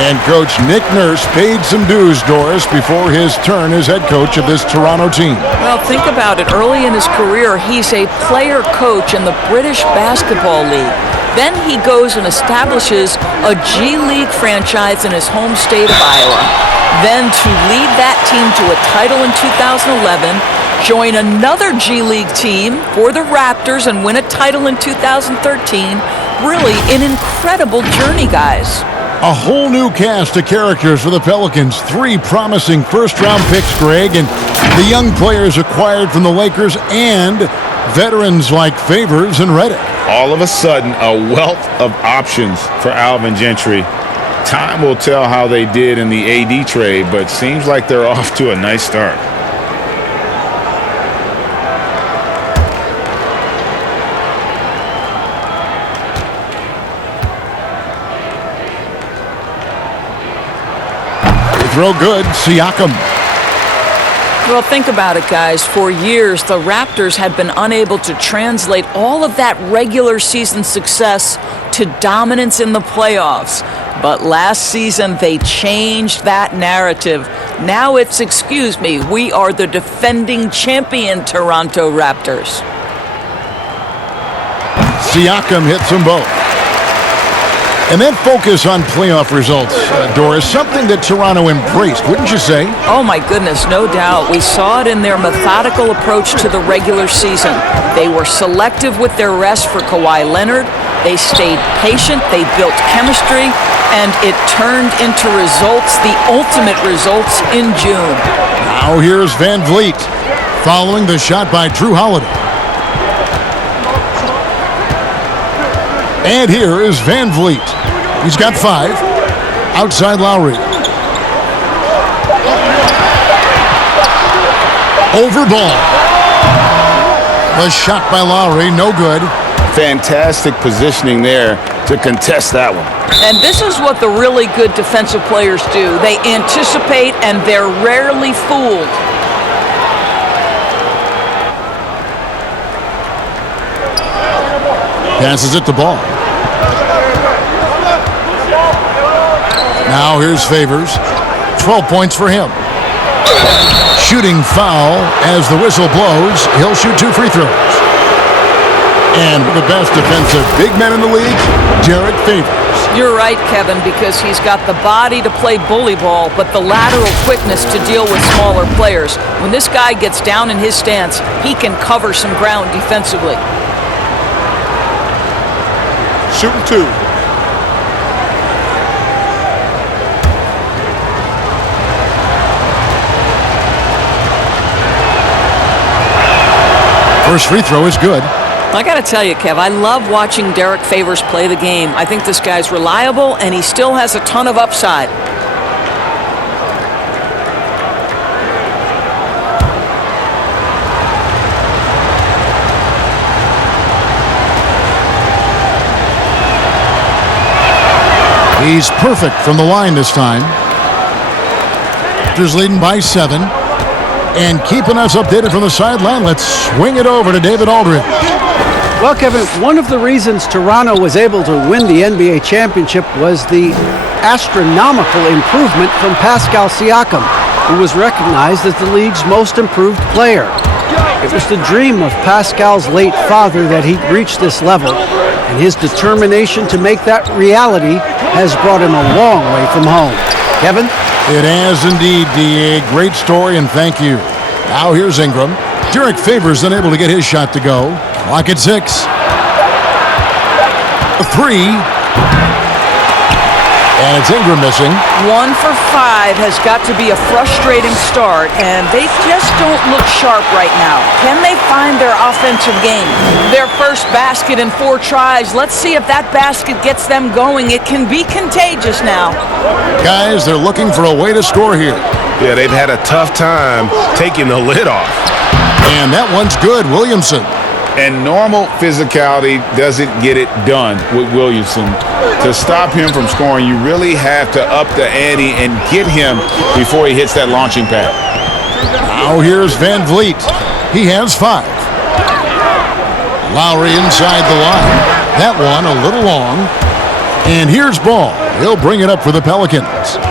And Coach Nick Nurse paid some dues, Doris, before his turn as head coach of this Toronto team. Well, think about it. Early in his career, he's a player coach in the British Basketball League. Then he goes and establishes a G League franchise in his home state of Iowa. Then to lead that team to a title in 2011, join another G League team for the Raptors and win a title in 2013. Really an incredible journey, guys. A whole new cast of characters for the Pelicans. 3 promising first-round picks, Greg, and the young players acquired from the Lakers and veterans like Favors and Redick. All of a sudden, a wealth of options for Alvin Gentry. Time will tell how they did in the AD trade, but seems like they're off to a nice start. Throw good, Siakam. Well, think about it, guys. For years, the Raptors had been unable to translate all of that regular season success to dominance in the playoffs. But last season, they changed that narrative. Now it's, excuse me, we are the defending champion Toronto Raptors. Siakam hits them both. And then focus on playoff results, Doris, something that Toronto embraced, wouldn't you say? Oh, my goodness, no doubt. We saw it in their methodical approach to the regular season. They were selective with their rest for Kawhi Leonard. They stayed patient. They built chemistry. And it turned into results, the ultimate results in June. Now here's Van Vliet, following the shot by Drew Holiday. And here is Van Vliet. He's got 5. Outside Lowry. Over ball. The shot by Lowry, no good. Fantastic positioning there to contest that one. And this is what the really good defensive players do. They anticipate and they're rarely fooled. Passes it to Ball. Now here's Favors. 12 points for him. Shooting foul as the whistle blows. He'll shoot 2 free throws. And the best defensive big man in the league, Derek Favors. You're right, Kevin, because he's got the body to play bully ball, but the lateral quickness to deal with smaller players. When this guy gets down in his stance, he can cover some ground defensively. Shooting 2. First free throw is good. I got to tell you, Kev, I love watching Derek Favors play the game. I think this guy's reliable, and he still has a ton of upside. He's perfect from the line this time. Raptors leading by 7. And keeping us updated from the sideline, let's swing it over to David Aldridge. Well, Kevin, one of the reasons Toronto was able to win the NBA championship was the astronomical improvement from Pascal Siakam, who was recognized as the league's most improved player. It was the dream of Pascal's late father that he'd reach this level, and his determination to make that reality has brought him a long way from home. Kevin? It has indeed, D.A. Great story, and thank you. Now here's Ingram. Derek Favors unable to get his shot to go. Clock at 6. A 3. And it's Ingram missing. 1 for 5 has got to be a frustrating start, and they just don't look sharp right now. Can they find their offensive game? Their first basket in 4 tries. Let's see if that basket gets them going. It can be contagious now. Guys, they're looking for a way to score here. Yeah, they've had a tough time taking the lid off. And that one's good, Williamson. And normal physicality doesn't get it done with Williamson. To stop him from scoring, you really have to up the ante and get him before he hits that launching pad. Now here's Van Vliet. He has 5. Lowry inside the line. That one a little long. And here's Ball. He'll bring it up for the Pelicans.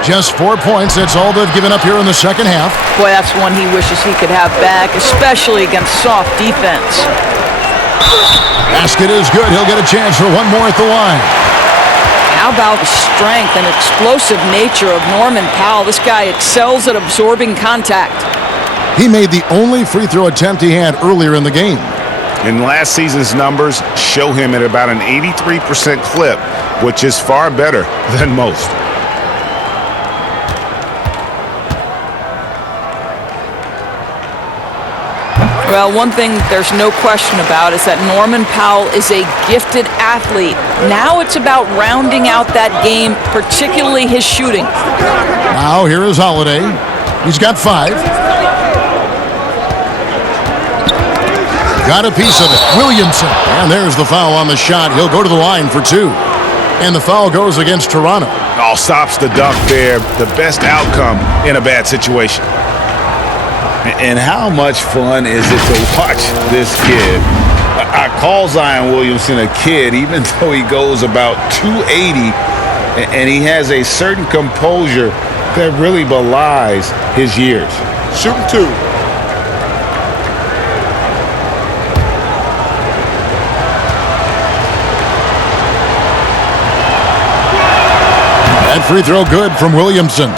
Just 4 points. That's all they've given up here in the second half. Boy, that's one he wishes he could have back, especially against soft defense. Basket is good. He'll get a chance for one more at the line. How about the strength and explosive nature of Norman Powell? This guy excels at absorbing contact. He made the only free throw attempt he had earlier in the game. And last season's numbers show him at about an 83% clip, which is far better than most. Well, one thing there's no question about is that Norman Powell is a gifted athlete. Now it's about rounding out that game, particularly his shooting. Now here is Holiday. He's got 5. Got a piece of it. Williamson. And there's the foul on the shot. He'll go to the line for 2. And the foul goes against Toronto. All stops the dunk there. The best outcome in a bad situation. And how much fun is it to watch this kid? I call Zion Williamson a kid, even though he goes about 280, and he has a certain composure that really belies his years. Shooting 2. That free throw good from Williamson.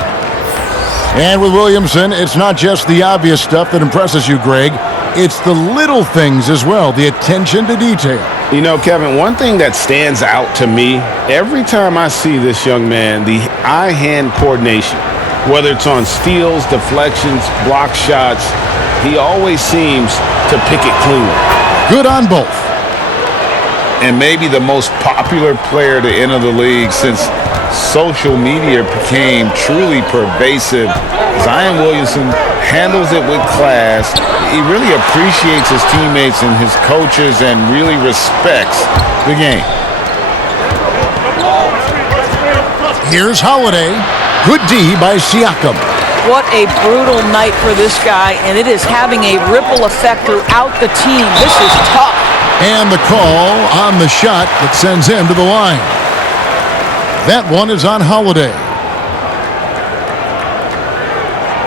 And with Williamson, it's not just the obvious stuff that impresses you, Greg. It's the little things as well, the attention to detail. You know, Kevin, one thing that stands out to me, every time I see this young man, the eye-hand coordination, whether it's on steals, deflections, block shots, he always seems to pick it cleanly. Good on both. And maybe the most popular player to enter the league since social media became truly pervasive. Zion Williamson handles it with class. He really appreciates his teammates and his coaches and really respects the game. Here's Holiday. Good D by Siakam. What a brutal night for this guy, and it is having a ripple effect throughout the team. This is tough. And the call on the shot that sends him to the line. That one is on Holiday.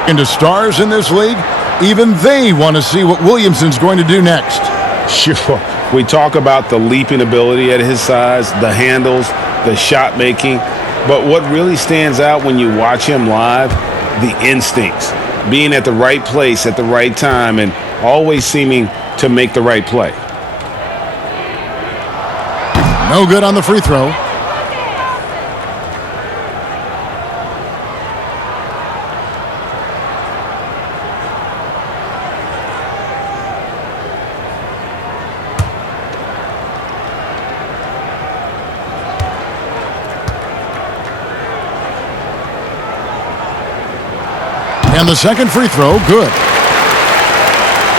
Into stars in this league, even they want to see what Williamson's going to do next. Sure. We talk about the leaping ability at his size, the handles, the shot making. But what really stands out when you watch him live, the instincts. Being at the right place at the right time and always seeming to make the right play. No good on the free throw. And the second free throw, good.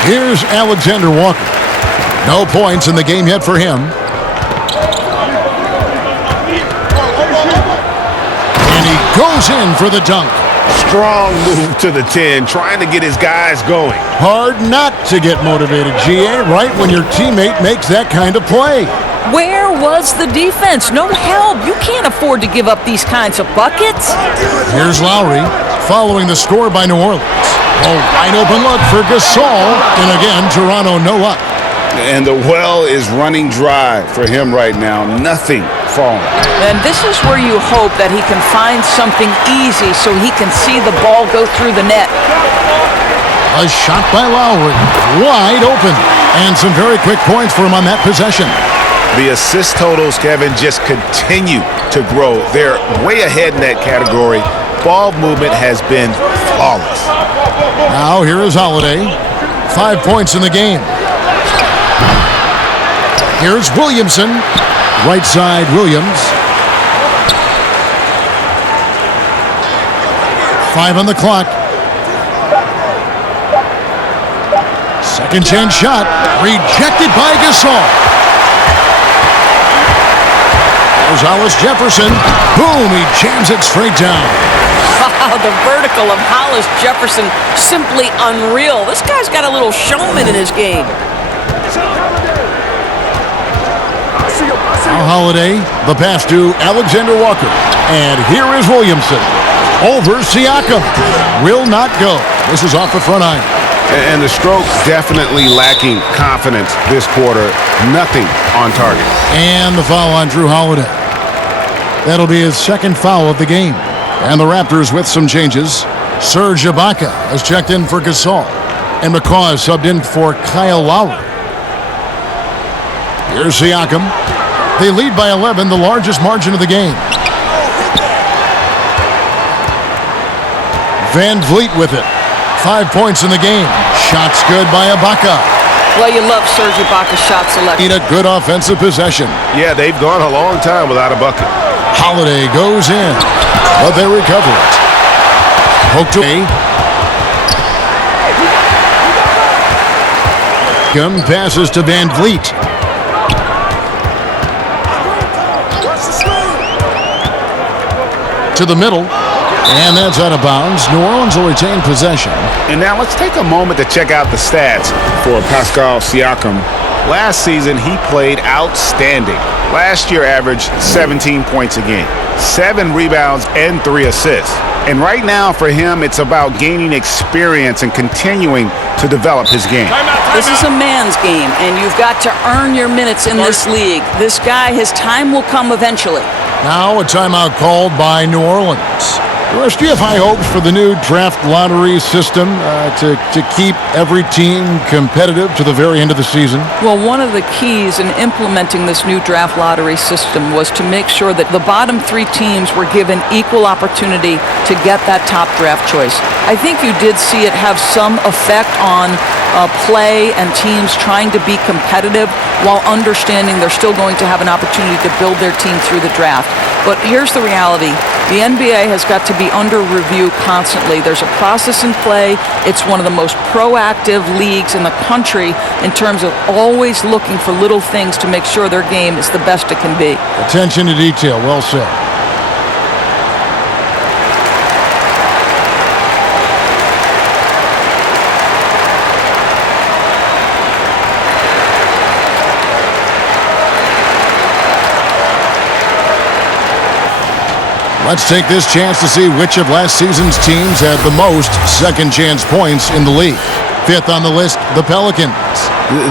Here's Alexander Walker. No points in the game yet for him. And he goes in for the dunk. Strong move to the 10, trying to get his guys going. Hard not to get motivated, GA, right when your teammate makes that kind of play. Where was the defense? No help. You can't afford to give up these kinds of buckets. Here's Lowry following the score by New Orleans. A wide open look for Gasol. And again, Toronto no luck. And the well is running dry for him right now. Nothing falling. And this is where you hope that he can find something easy so he can see the ball go through the net. A shot by Lowry. Wide open. And some very quick points for him on that possession. The assist totals, Kevin, just continue to grow. They're way ahead in that category. Ball movement has been flawless. Now here is Holiday. 5 points in the game. Here's Williamson. Right side, Williams. 5 on the clock. Second chance shot. Rejected by Gasol. There's Hollis Jefferson. Boom, he jams it straight down. Wow, the vertical of Hollis Jefferson, simply unreal. This guy's got a little showman in his game. Now Holiday, the pass to Alexander Walker. And here is Williamson. Over Siakam. Will not go. This is off the front iron. And the stroke definitely lacking confidence this quarter. Nothing on target. And the foul on Drew Holiday. That'll be his second foul of the game. And the Raptors with some changes. Serge Ibaka has checked in for Gasol. And McCaw has subbed in for Kyle Lowry. Here's Siakam. They lead by 11, the largest margin of the game. Van Vliet with it. 5 points in the game. Shots good by Ibaka. Well, you love Serge Ibaka's shot selection. Need a good offensive possession. Yeah, they've gone a long time without a bucket. Holiday goes in, but they recover it. Poked away. Passes to Van Vliet. To the middle. And that's out of bounds. New Orleans will retain possession. And now let's take a moment to check out the stats for Pascal Siakam. Last season, he played outstanding. Last year averaged 17 points a game, 7 rebounds, and 3 assists. And right now for him, it's about gaining experience and continuing to develop his game. This is a man's game, and you've got to earn your minutes in this league. This guy, his time will come eventually. Now a timeout called by New Orleans. Rush, do you have high hopes for the new draft lottery system to keep every team competitive to the very end of the season? Well, one of the keys in implementing this new draft lottery system was to make sure that the bottom 3 teams were given equal opportunity to get that top draft choice. I think you did see it have some effect on play and teams trying to be competitive while understanding they're still going to have an opportunity to build their team through the draft. But here's the reality. The NBA has got to be under review constantly. There's a process in play. It's one of the most proactive leagues in the country in terms of always looking for little things to make sure their game is the best it can be. Attention to detail. Well said. Let's take this chance to see which of last season's teams had the most second-chance points in the league. Fifth on the list, the Pelicans.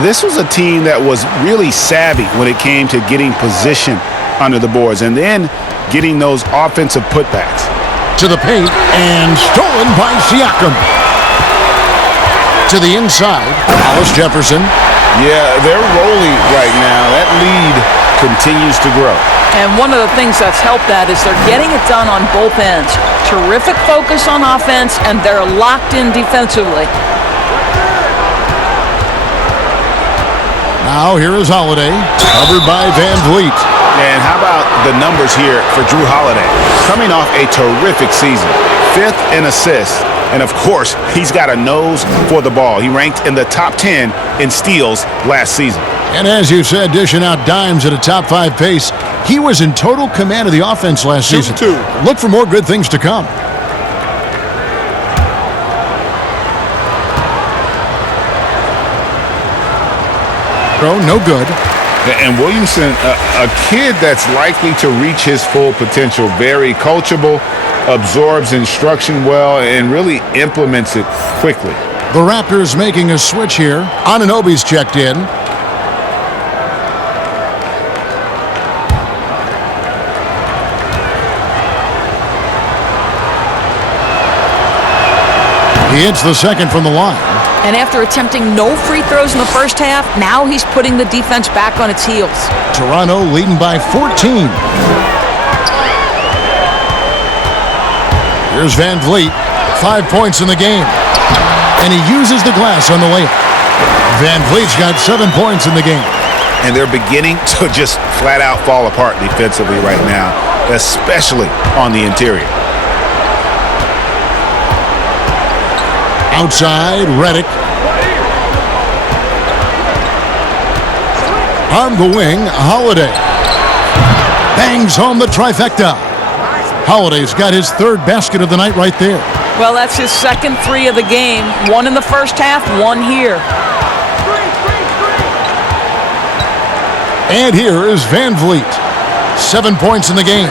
This was a team that was really savvy when it came to getting position under the boards and then getting those offensive putbacks. To the paint, and stolen by Siakam. To the inside, Hollis Jefferson. Yeah, they're rolling right now. That lead continues to grow. And one of the things that's helped that is they're getting it done on both ends. Terrific focus on offense, and they're locked in defensively. Now here is Holiday, covered by Van Vliet. And how about the numbers here for Drew Holiday? Coming off a terrific season. 5th in assists. And, of course, he's got a nose for the ball. He ranked in the top 10 in steals last season. And as you said, dishing out dimes at a top 5 pace, he was in total command of the offense last season. Look for more good things to come. No good. And Williamson, a kid that's likely to reach his full potential, very coachable, absorbs instruction well, and really implements it quickly. The Raptors making a switch here. Anunoby's checked in. He hits the second from the line. And after attempting no free throws in the first half, now he's putting the defense back on its heels. Toronto leading by 14. Here's Van Vliet, 5 points in the game. And he uses the glass on the layup. Van Vliet's got 7 points in the game. And they're beginning to just flat out fall apart defensively right now, especially on the interior. Outside, Redick. On the wing, Holiday. Bangs home the trifecta. Holiday's got his 3rd basket of the night right there. Well, that's his second 3 of the game. 1 in the first half, 1 here. And here is Van Vliet. 7 points in the game.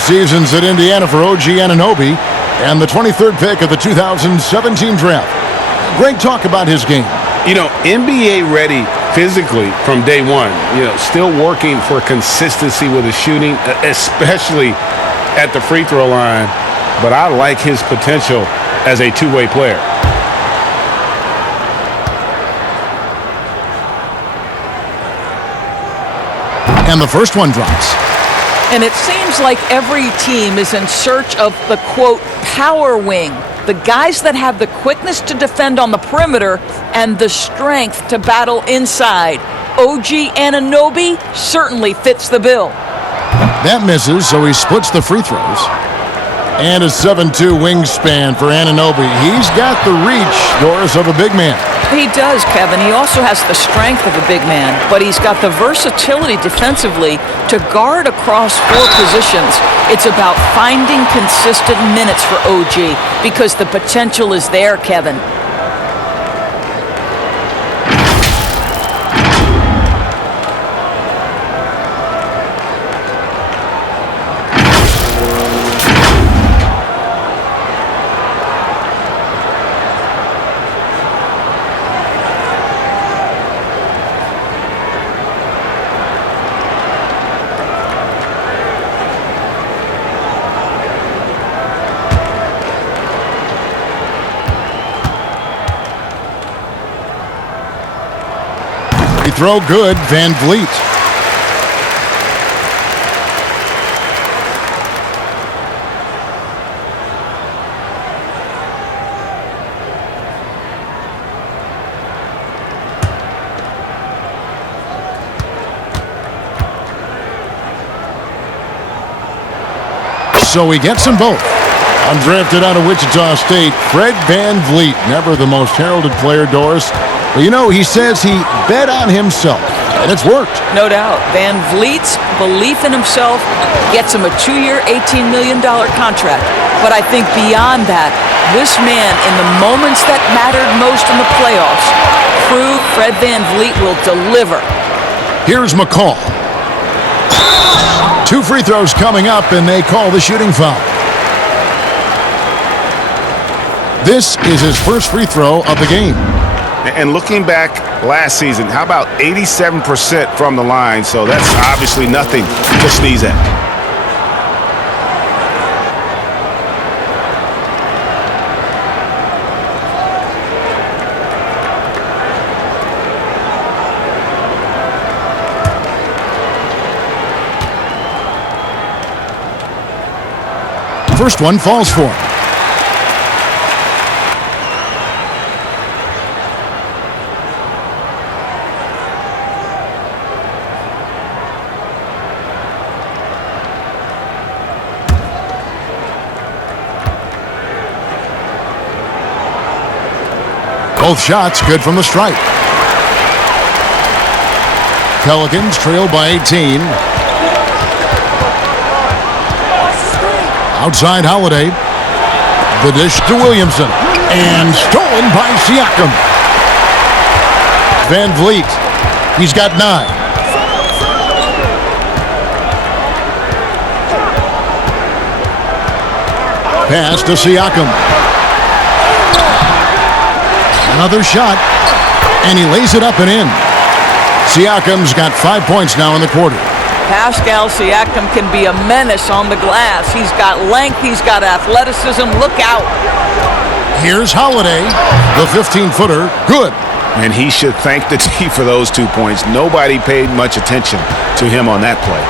Seasons at Indiana for OG Anunoby and the 23rd pick of the 2017 draft. Great talk about his game. You know, NBA ready physically from day one. You know, still working for consistency with his shooting, especially at the free throw line. But I like his potential as a two-way player. And the first one drops. And it seems like every team is in search of the, quote, power wing. The guys that have the quickness to defend on the perimeter and the strength to battle inside. OG Anunoby certainly fits the bill. That misses, so he splits the free throws. And a 7'2" wingspan for Anunoby. He's got the reach, Doris, of a big man. He does, Kevin. He also has the strength of a big man, but he's got the versatility defensively to guard across 4 positions. It's about finding consistent minutes for OG because the potential is there, Kevin. Throw good, Van Vliet. So he gets them both. Undrafted out of Wichita State, Fred Van Vliet, never the most heralded player, Doris. But you know, he says he bet on himself, and it's worked. No doubt. Van Vliet's belief in himself gets him a 2-year, $18 million contract. But I think beyond that, This man, in the moments that mattered most in the playoffs, proved Fred VanVleet will deliver. Here's McCall. 2 free throws coming up, and they call the shooting foul. This is his first free throw of the game. And looking back last season, how about 87% from the line? So that's obviously nothing to sneeze at. First one falls for him. Both shots good from the stripe. Pelicans trail by 18. Outside Holiday. The dish to Williamson. And stolen by Siakam. VanVleet. He's got 9. Pass to Siakam. Another shot, and he lays it up and in. Siakam's got 5 points now in the quarter. Pascal Siakam can be a menace on the glass. He's got length, he's got athleticism. Look out. Here's Holiday, the 15-footer, good. And he should thank the team for those 2 points. Nobody paid much attention to him on that play.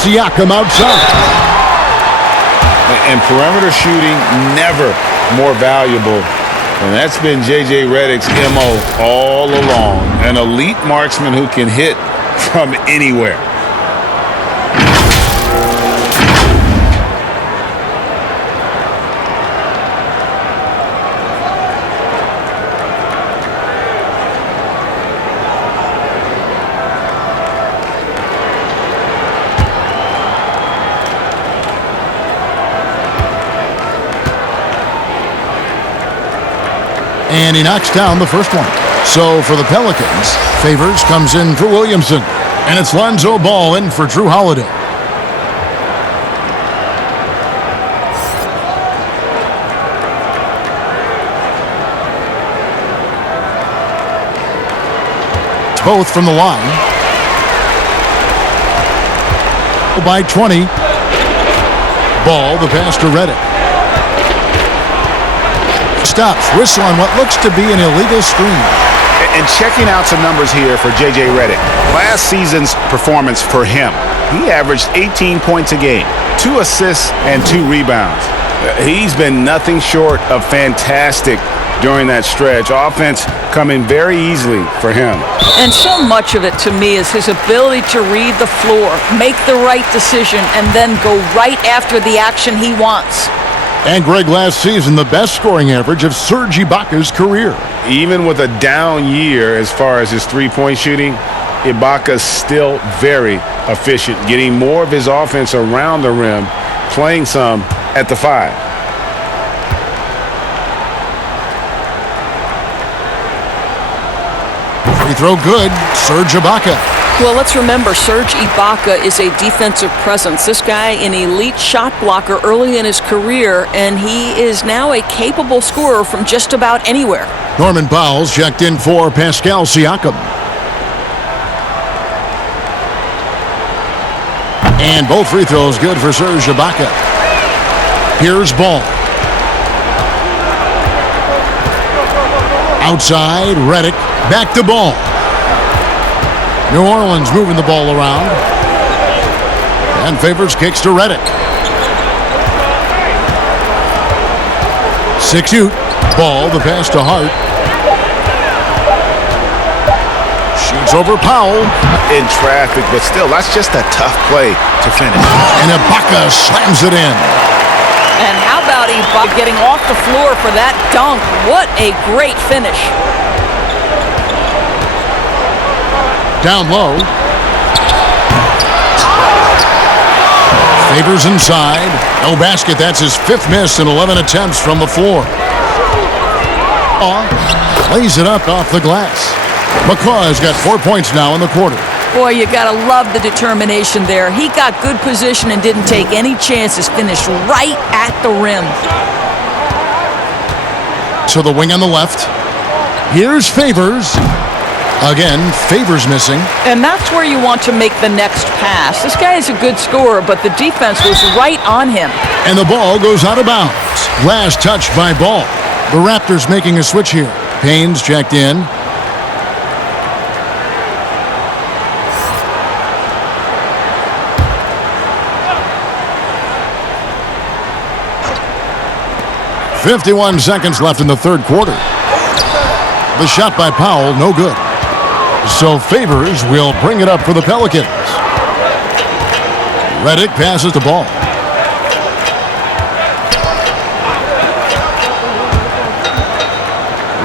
Siakam outside. And perimeter shooting never more valuable. And that's been J.J. Redick's MO all along. An elite marksman who can hit from anywhere. And he knocks down the first one. So for the Pelicans, Favors comes in for Williamson. And it's Lonzo Ball in for Drew Holiday. Both from the line. By 20. Ball, the pass to Redick. Stops, whistle on what looks to be an illegal screen. And checking out some numbers here for J.J. Redick. Last season's performance for him, he averaged 18 points a game, 2 assists and 2 rebounds. He's been nothing short of fantastic during that stretch. Offense coming very easily for him. And so much of it to me is his ability to read the floor, make the right decision, and then go right after the action he wants. And Greg, last season, the best scoring average of Serge Ibaka's career. Even with a down year as far as his three-point shooting, Ibaka's still very efficient, getting more of his offense around the rim, playing some at the 5. Free throw good, Serge Ibaka. Well, let's remember, Serge Ibaka is a defensive presence. This guy, an elite shot blocker early in his career, and he is now a capable scorer from just about anywhere. Norman Powell's checked in for Pascal Siakam. And both free throws good for Serge Ibaka. Here's Ball. Outside, Redick, back to Ball. New Orleans moving the ball around. And Favors kicks to Redick. 6-shoot. Ball, the pass to Hart. Shoots over Powell. In traffic, but still, that's just a tough play to finish. And Ibaka slams it in. And how about Ibaka getting off the floor for that dunk? What a great finish. Down low. Favors inside. No basket. That's his 5th miss in 11 attempts from the floor. Lays it up off the glass. McCaw has got 4 points now in the quarter. Boy, you got to love the determination there. He got good position and didn't take any chances. Finished right at the rim. To the wing on the left. Here's Favors. Again, Favors missing. And that's where you want to make the next pass. This guy is a good scorer, but the defense was right on him. And the ball goes out of bounds. Last touch by Ball. The Raptors making a switch here. Payne's checked in. .51 seconds left in the third quarter. The shot by Powell, no good. So Favors will bring it up for the Pelicans. Redick passes the ball.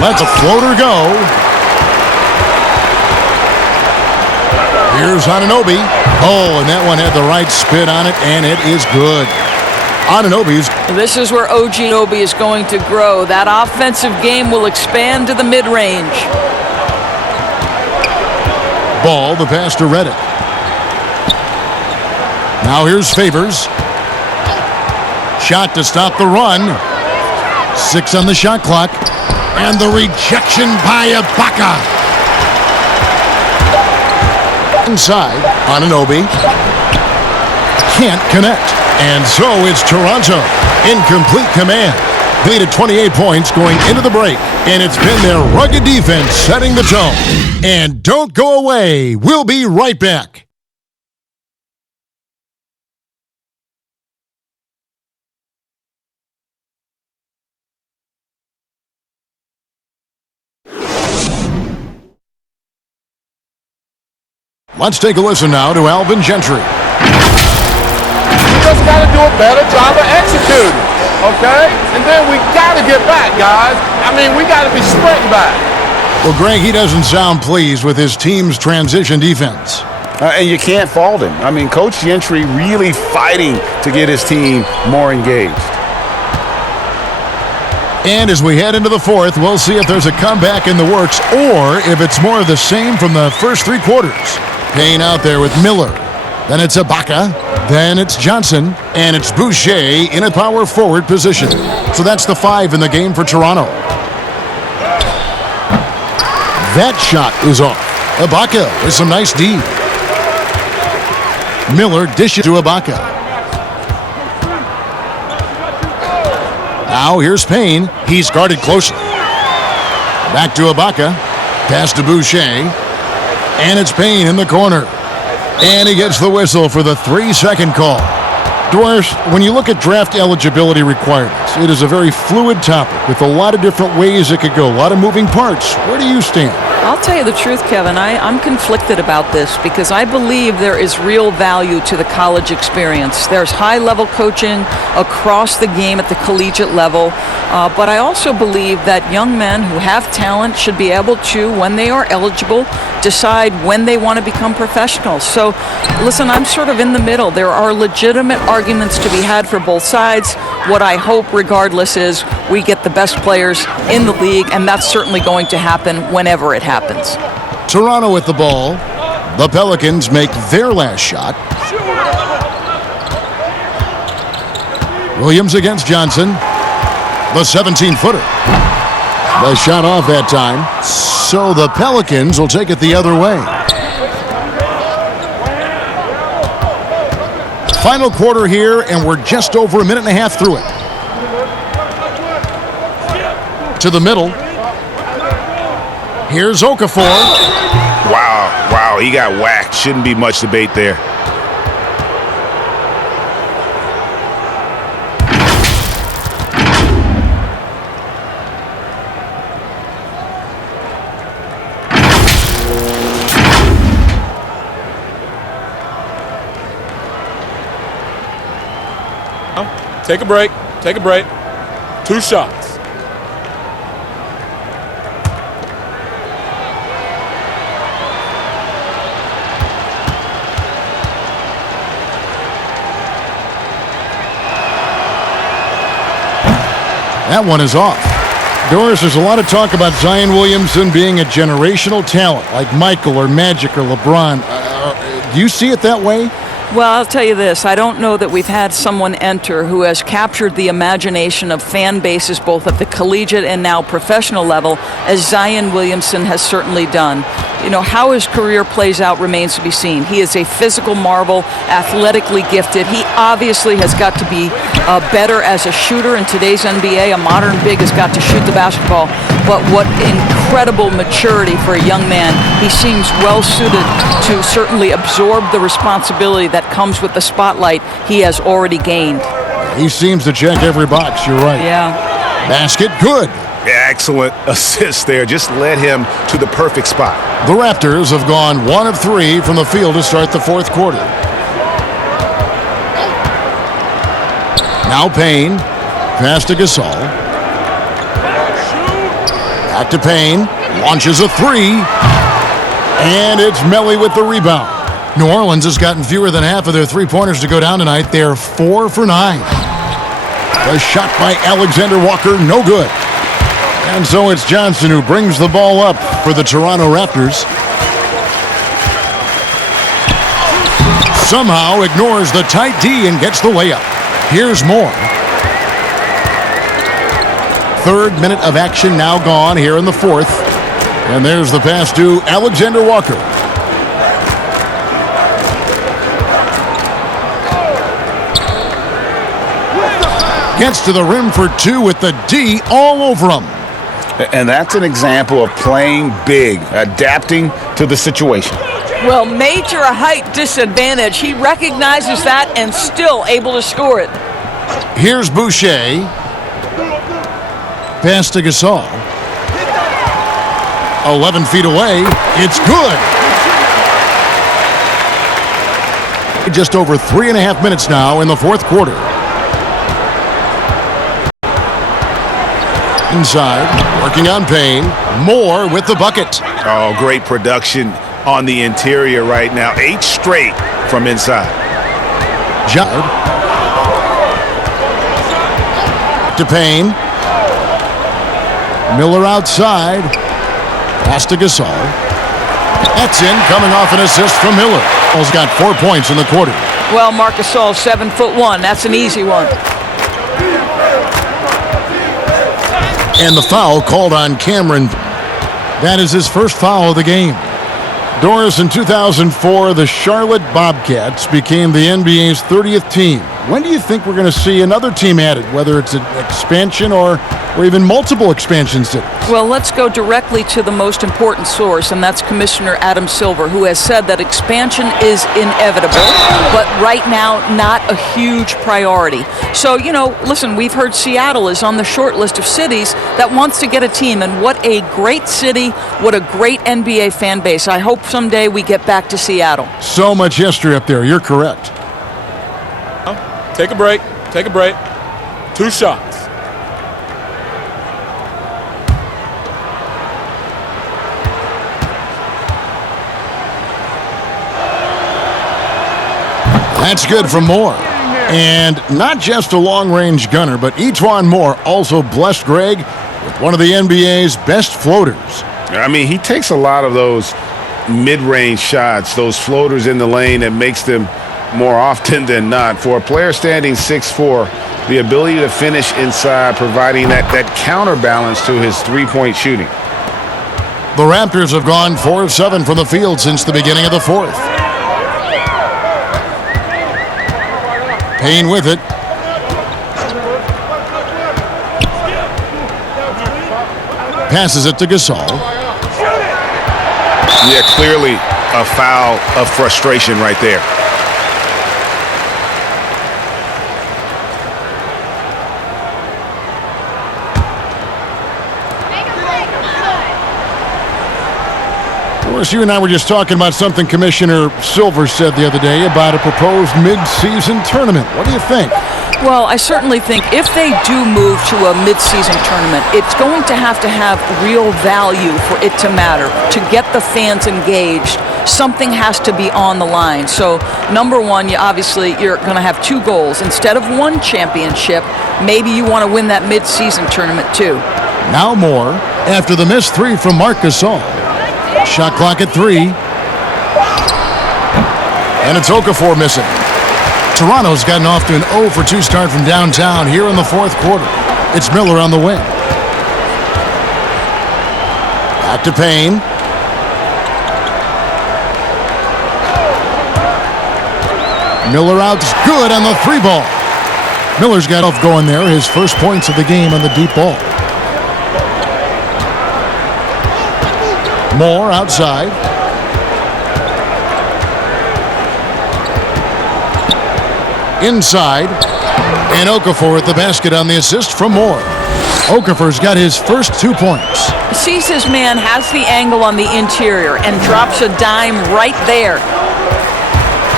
Lets a floater go. Here's Anunoby. Oh, and that one had the right spin on it, and it is good. Anunoby's. This is where OG Anunoby is going to grow. That offensive game will expand to the mid-range. Ball, the pass to Redick. Now here's Favors. Shot to stop the run. 6 on the shot clock. And the rejection by Ibaka. Inside, Anunoby. Can't connect. And so it's Toronto in complete command. Lead at 28 points going into the break. And it's been their rugged defense setting the tone. And don't go away. We'll be right back. Let's take a listen now to Alvin Gentry. We just got to do a better job of executing, okay? And then we got to get back, guys. I mean, we got to be sprinting back. Well, Greg, he doesn't sound pleased with his team's transition defense. And you can't fault him. I mean, Coach Gentry really fighting to get his team more engaged. And as we head into the fourth, we'll see if there's a comeback in the works or if it's more of the same from the first 3 quarters. Payne out there with Miller. Then it's Ibaka. Then it's Johnson. And it's Boucher in a power forward position. So that's the 5 in the game for Toronto. That shot is off. Ibaka with some nice D. Miller dishes to Ibaka. Now here's Payne. He's guarded closely. Back to Ibaka. Pass to Boucher. And it's Payne in the corner. And he gets the whistle for the 3-second call. Doris, when you look at draft eligibility requirements, it is a very fluid topic with a lot of different ways it could go, a lot of moving parts. Where do you stand? I'll tell you the truth, Kevin. I'm conflicted about this because I believe there is real value to the college experience. There's high-level coaching across the game at the collegiate level, but I also believe that young men who have talent should be able to, when they are eligible, decide when they want to become professionals. So, listen, I'm sort of in the middle. There are legitimate arguments to be had for both sides. What I hope, regardless, is we get the best players in the league, and that's certainly going to happen whenever it happens. Toronto with the ball. The Pelicans make their last shot. Williams against Johnson. The 17-footer. The shot off that time. So the Pelicans will take it the other way. Final quarter here, and we're just over a minute and a half through it. To the middle. Here's Okafor. Wow, he got whacked. Shouldn't be much debate there. Take a break. 2 shots. That one is off. Doris, there's a lot of talk about Zion Williamson being a generational talent, like Michael or Magic or LeBron. Do you see it that way? Well, I'll tell you this. I don't know that we've had someone enter who has captured the imagination of fan bases both at the collegiate and now professional level as Zion Williamson has certainly done. You know, how his career plays out remains to be seen. He is a physical marvel, athletically gifted. He obviously has got to be better as a shooter in today's NBA. A modern big has got to shoot the basketball. But what incredible maturity for a young man. He seems well suited to certainly absorb the responsibility that comes with the spotlight he has already gained. He seems to check every box. You're right. Yeah. Basket, good. Excellent assist there. Just led him to the perfect spot. The Raptors have gone 1 of 3 from the field to start the fourth quarter. Now Payne. Pass to Gasol. Back to Payne. Launches a three. And it's Melly with the rebound. New Orleans has gotten fewer than half of their three-pointers to go down tonight. They're 4 for 9. A shot by Alexander Walker, no good. And so it's Johnson who brings the ball up for the Toronto Raptors. Somehow ignores the tight D and gets the layup. Here's more. Third minute of action now gone here in the fourth. And there's the pass to Alexander Walker. Gets to the rim for two with the D all over him. And that's an example of playing big, adapting to the situation. Well, major height disadvantage. He recognizes that and still able to score it. Here's Boucher. Pass to Gasol. 11 feet away. It's good. Just over 3.5 minutes now in the fourth quarter. Inside, working on Payne. Moore with the bucket. Oh, great production on the interior right now. 8 straight from inside. Judd. To Payne. Miller outside. Pass to Gasol. That's in, coming off an assist from Miller. He's got 4 points in the quarter. Well, Marc Gasol, 7'1". That's an easy one. And the foul called on Cameron. That is his first foul of the game. Doris, in 2004, the Charlotte Bobcats became the NBA's 30th team. When do you think we're going to see another team added, whether it's an expansion or even multiple expansion cities? Well, let's go directly to the most important source, and that's Commissioner Adam Silver, who has said that expansion is inevitable, but right now not a huge priority. So, you know, listen, we've heard Seattle is on the short list of cities that wants to get a team, and what a great city, what a great NBA fan base. I hope someday we get back to Seattle. So much history up there. You're correct. Take a break. Take a break. 2 shots. That's good from Moore. And not just a long-range gunner, but E'Twaun Moore also blessed Greg with one of the NBA's best floaters. I mean, he takes a lot of those mid-range shots, those floaters in the lane that makes them more often than not. For a player standing 6'4", the ability to finish inside, providing that counterbalance to his three-point shooting. The Raptors have gone 4 of 7 from the field since the beginning of the fourth. Payne with it. Passes it to Gasol. Yeah, clearly a foul of frustration right there. Of course, you and I were just talking about something Commissioner Silver said the other day about a proposed mid-season tournament. What do you think? Well, I certainly think if they do move to a mid-season tournament, it's going to have real value for it to matter, to get the fans engaged. something has to be on the line. So, number one, you're going to have two goals. Instead of one championship, maybe you want to win that mid-season tournament too. Now Moore, after the missed three from Marc Gasol. Shot clock at 3. And it's Okafor missing. Toronto's gotten off to an 0 for 2 start from downtown here in the fourth quarter. It's Miller on the wing. Back to Payne. Miller out's good on the 3 ball. Miller's got off going there, his first points of the game on the deep ball. Moore outside. Inside. And Okafor at the basket on the assist from Moore. Okafor's got his first 2 points. Sees his man, has the angle on the interior, and drops a dime right there.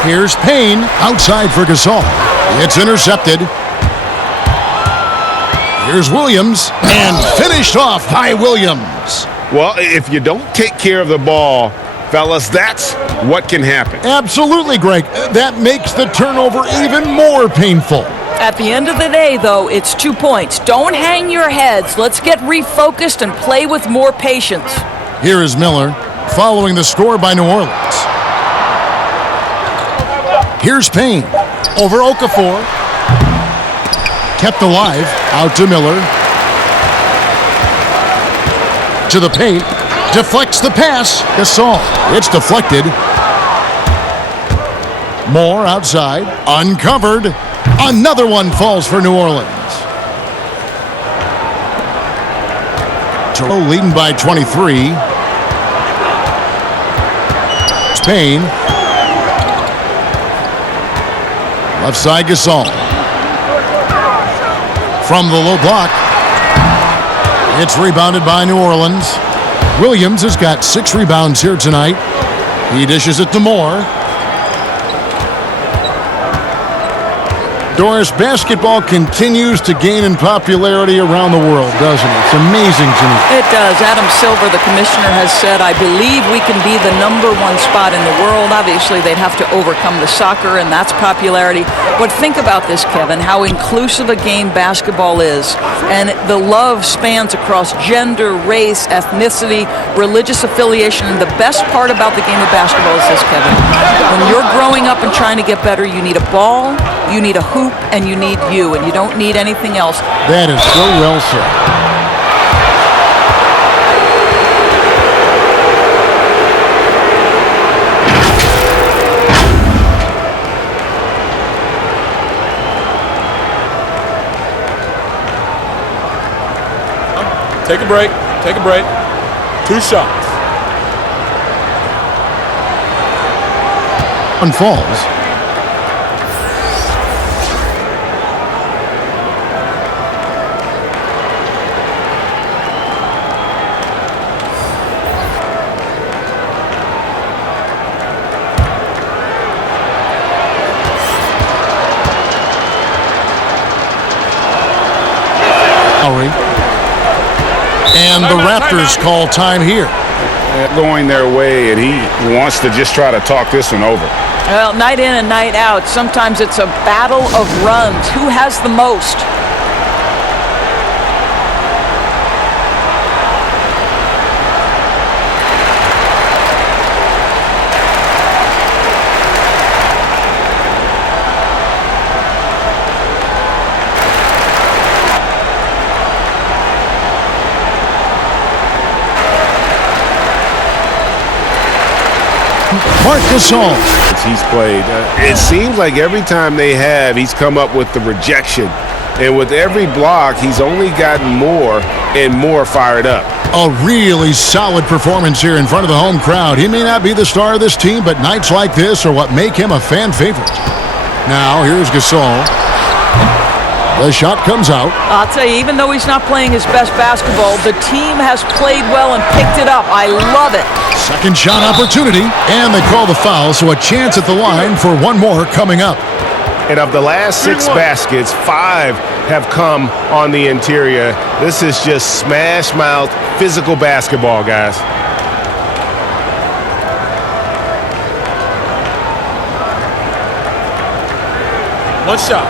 Here's Payne outside for Gasol. It's intercepted. Here's Williams, and finished off by Williams. Well, if you don't take care of the ball, fellas, that's what can happen. Absolutely, Greg. That makes the turnover even more painful. At the end of the day, though, it's 2 points. Don't hang your heads. Let's get refocused and play with more patience. Here is Miller, following the score by New Orleans. Here's Payne, over Okafor. Kept alive, out to Miller. To the paint, deflects the pass. Gasol, it's deflected. Moore outside, uncovered. Another one falls for New Orleans. Toronto leading by 23. Payne. Left side Gasol. From the low block. It's rebounded by New Orleans. Williams has got 6 rebounds here tonight. He dishes it to Moore. Doris, basketball continues to gain in popularity around the world, doesn't it? It's amazing to me. It does. Adam Silver, the commissioner, has said, I believe we can be the #1 spot in the world. Obviously, they'd have to overcome the soccer, and that's popularity. But think about this, Kevin, how inclusive a game basketball is. And the love spans across gender, race, ethnicity, religious affiliation. And the best part about the game of basketball is this, Kevin. When you're growing up and trying to get better, you need a ball, you need a hoop, and you need you, and you don't need anything else. That is so well said. Take a break. Take a break. 2 shots. One falls. And the Raptors call time here. Going their way, and he wants to just try to talk this one over. Well, night in and night out, sometimes it's a battle of runs. Who has the most? Marc Gasol. He's played. It seems like every time they have, he's come up with the rejection. And with every block, he's only gotten more and more fired up. A really solid performance here in front of the home crowd. He may not be the star of this team, but nights like this are what make him a fan favorite. Now, here's Gasol. The shot comes out. I'll tell you, even though he's not playing his best basketball, the team has played well and picked it up. I love it. Second shot opportunity, and they call the foul, so a chance at the line for one more coming up. And of the last 6 baskets, 5 have come on the interior. This is just smash mouth, physical basketball, guys. One shot.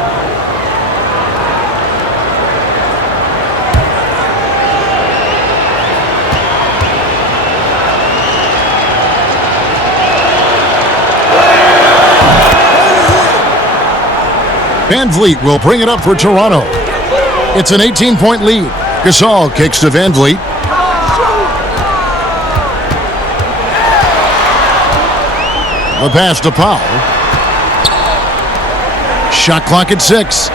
Van Vliet will bring it up for Toronto. It's an 18-point lead. Gasol kicks to Van Vliet. The pass to Powell. Shot clock at 6.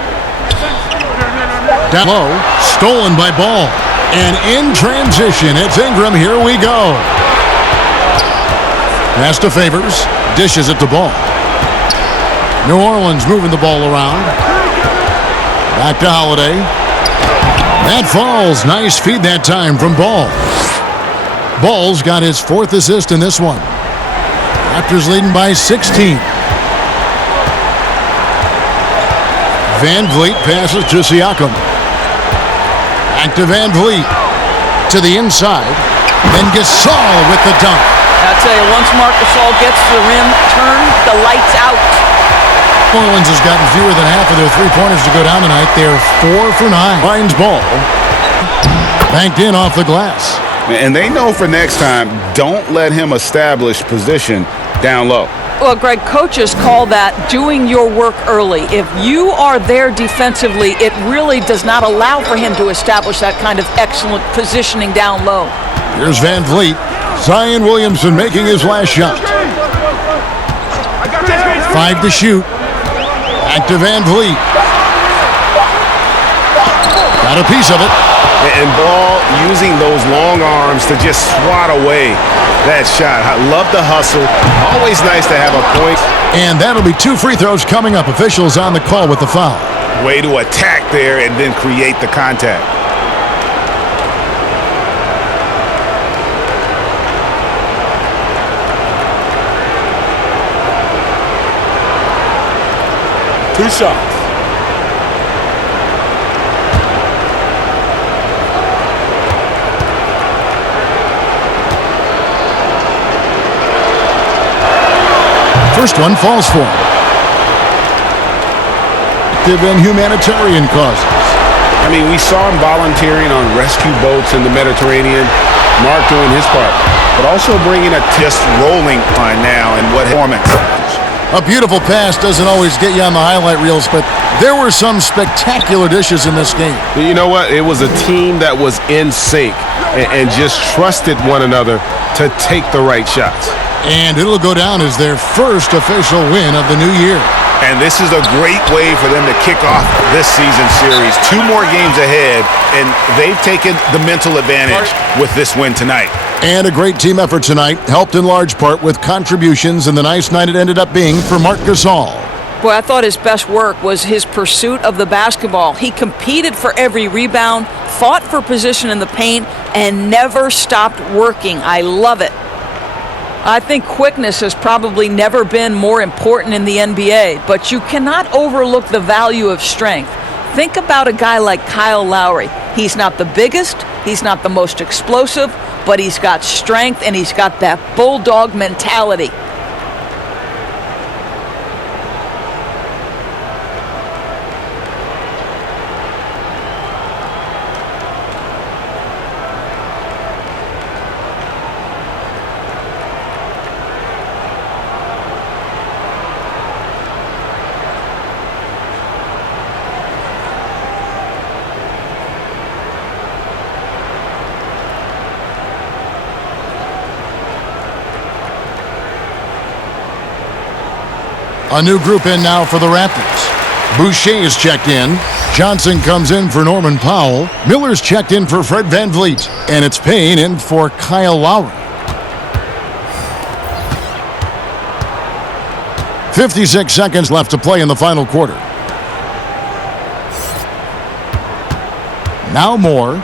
Down low, stolen by Ball. And in transition, it's Ingram. Here we go. Pass to Favors. Dishes it to Ball. New Orleans moving the ball around. Back to Holiday. That falls. Nice feed that time from Ball. Ball's got his 4th assist in this one. Raptors leading by 16. Van Vliet passes to Siakam. Back to Van Vliet. To the inside. Then Gasol with the dunk. I tell you, once Marc Gasol gets to the rim, turn the lights out. New Orleans has gotten fewer than half of their three-pointers to go down tonight. They're 4 for 9. Finds Ball. Banked in off the glass. And they know for next time, don't let him establish position down low. Well, Greg, coaches call that doing your work early. If you are there defensively, it really does not allow for him to establish that kind of excellent positioning down low. Here's Van Vliet. Zion Williamson making his last shot. 5 to shoot. Back to Van Vliet. Got a piece of it. And Ball using those long arms to just swat away that shot. I love the hustle. Always nice to have a point. And that'll be 2 free throws coming up. Officials on the call with the foul. Way to attack there and then create the contact. Two shots. First one falls for him. And humanitarian causes. I mean, we saw him volunteering on rescue boats in the Mediterranean. Mark doing his part, but also bringing a just rolling line now and what performance. A beautiful pass doesn't always get you on the highlight reels, but there were some spectacular dishes in this game. You know what? It was a team that was in sync and just trusted one another to take the right shots. And it'll go down as their first official win of the new year. And this is a great way for them to kick off this season series. 2 more games ahead, and they've taken the mental advantage with this win tonight. And a great team effort tonight, helped in large part with contributions, and the nice night it ended up being for Marc Gasol. Boy, I thought his best work was his pursuit of the basketball. He competed for every rebound, fought for position in the paint, and never stopped working. I love it. I think quickness has probably never been more important in the NBA, but you cannot overlook the value of strength. Think about a guy like Kyle Lowry. He's not the biggest, he's not the most explosive, but he's got strength and he's got that bulldog mentality. A new group in now for the Raptors. Boucher is checked in. Johnson comes in for Norman Powell. Miller's checked in for Fred Van Vliet. And it's Payne in for Kyle Lowry. 56 seconds left to play in the final quarter. Now Moore.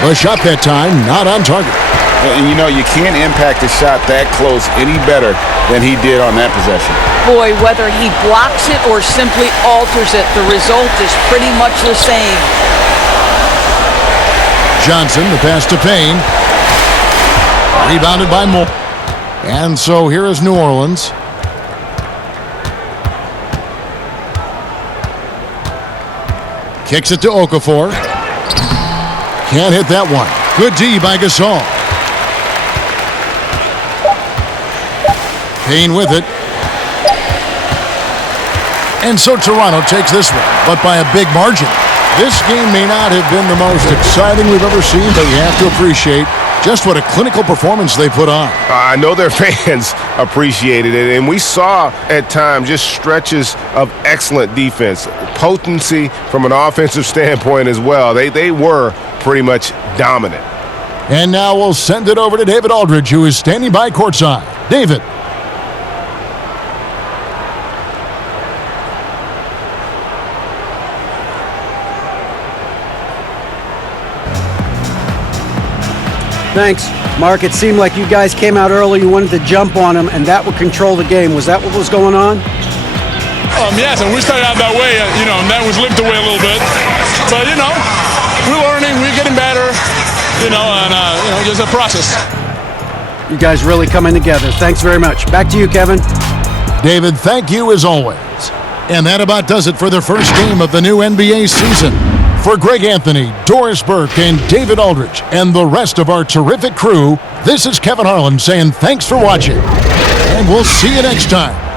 The shot that time, not on target. And you know, you can't impact a shot that close any better than he did on that possession. Boy, whether he blocks it or simply alters it, the result is pretty much the same. Johnson, the pass to Payne. Rebounded by Moore. And so here is New Orleans. Kicks it to Okafor. Can't hit that one. Good D by Gasol. Payne with it. And so Toronto takes this one, but by a big margin. This game may not have been the most exciting we've ever seen, but you have to appreciate just what a clinical performance they put on. I know their fans appreciated it, and we saw at times just stretches of excellent defense, potency from an offensive standpoint as well. They were pretty much dominant. And now we'll send it over to David Aldridge, who is standing by courtside. David. Thanks. Mark, it seemed like you guys came out early. You wanted to jump on them, and that would control the game. Was that what was going on? Yes, and we started out that way, and that was limped away a little bit. But, we're learning, we're getting better, and just a process. You guys really coming together. Thanks very much. Back to you, Kevin. David, thank you as always. And that about does it for the first game of the new NBA season. For Greg Anthony, Doris Burke, and David Aldridge, and the rest of our terrific crew, this is Kevin Harlan saying thanks for watching. And we'll see you next time.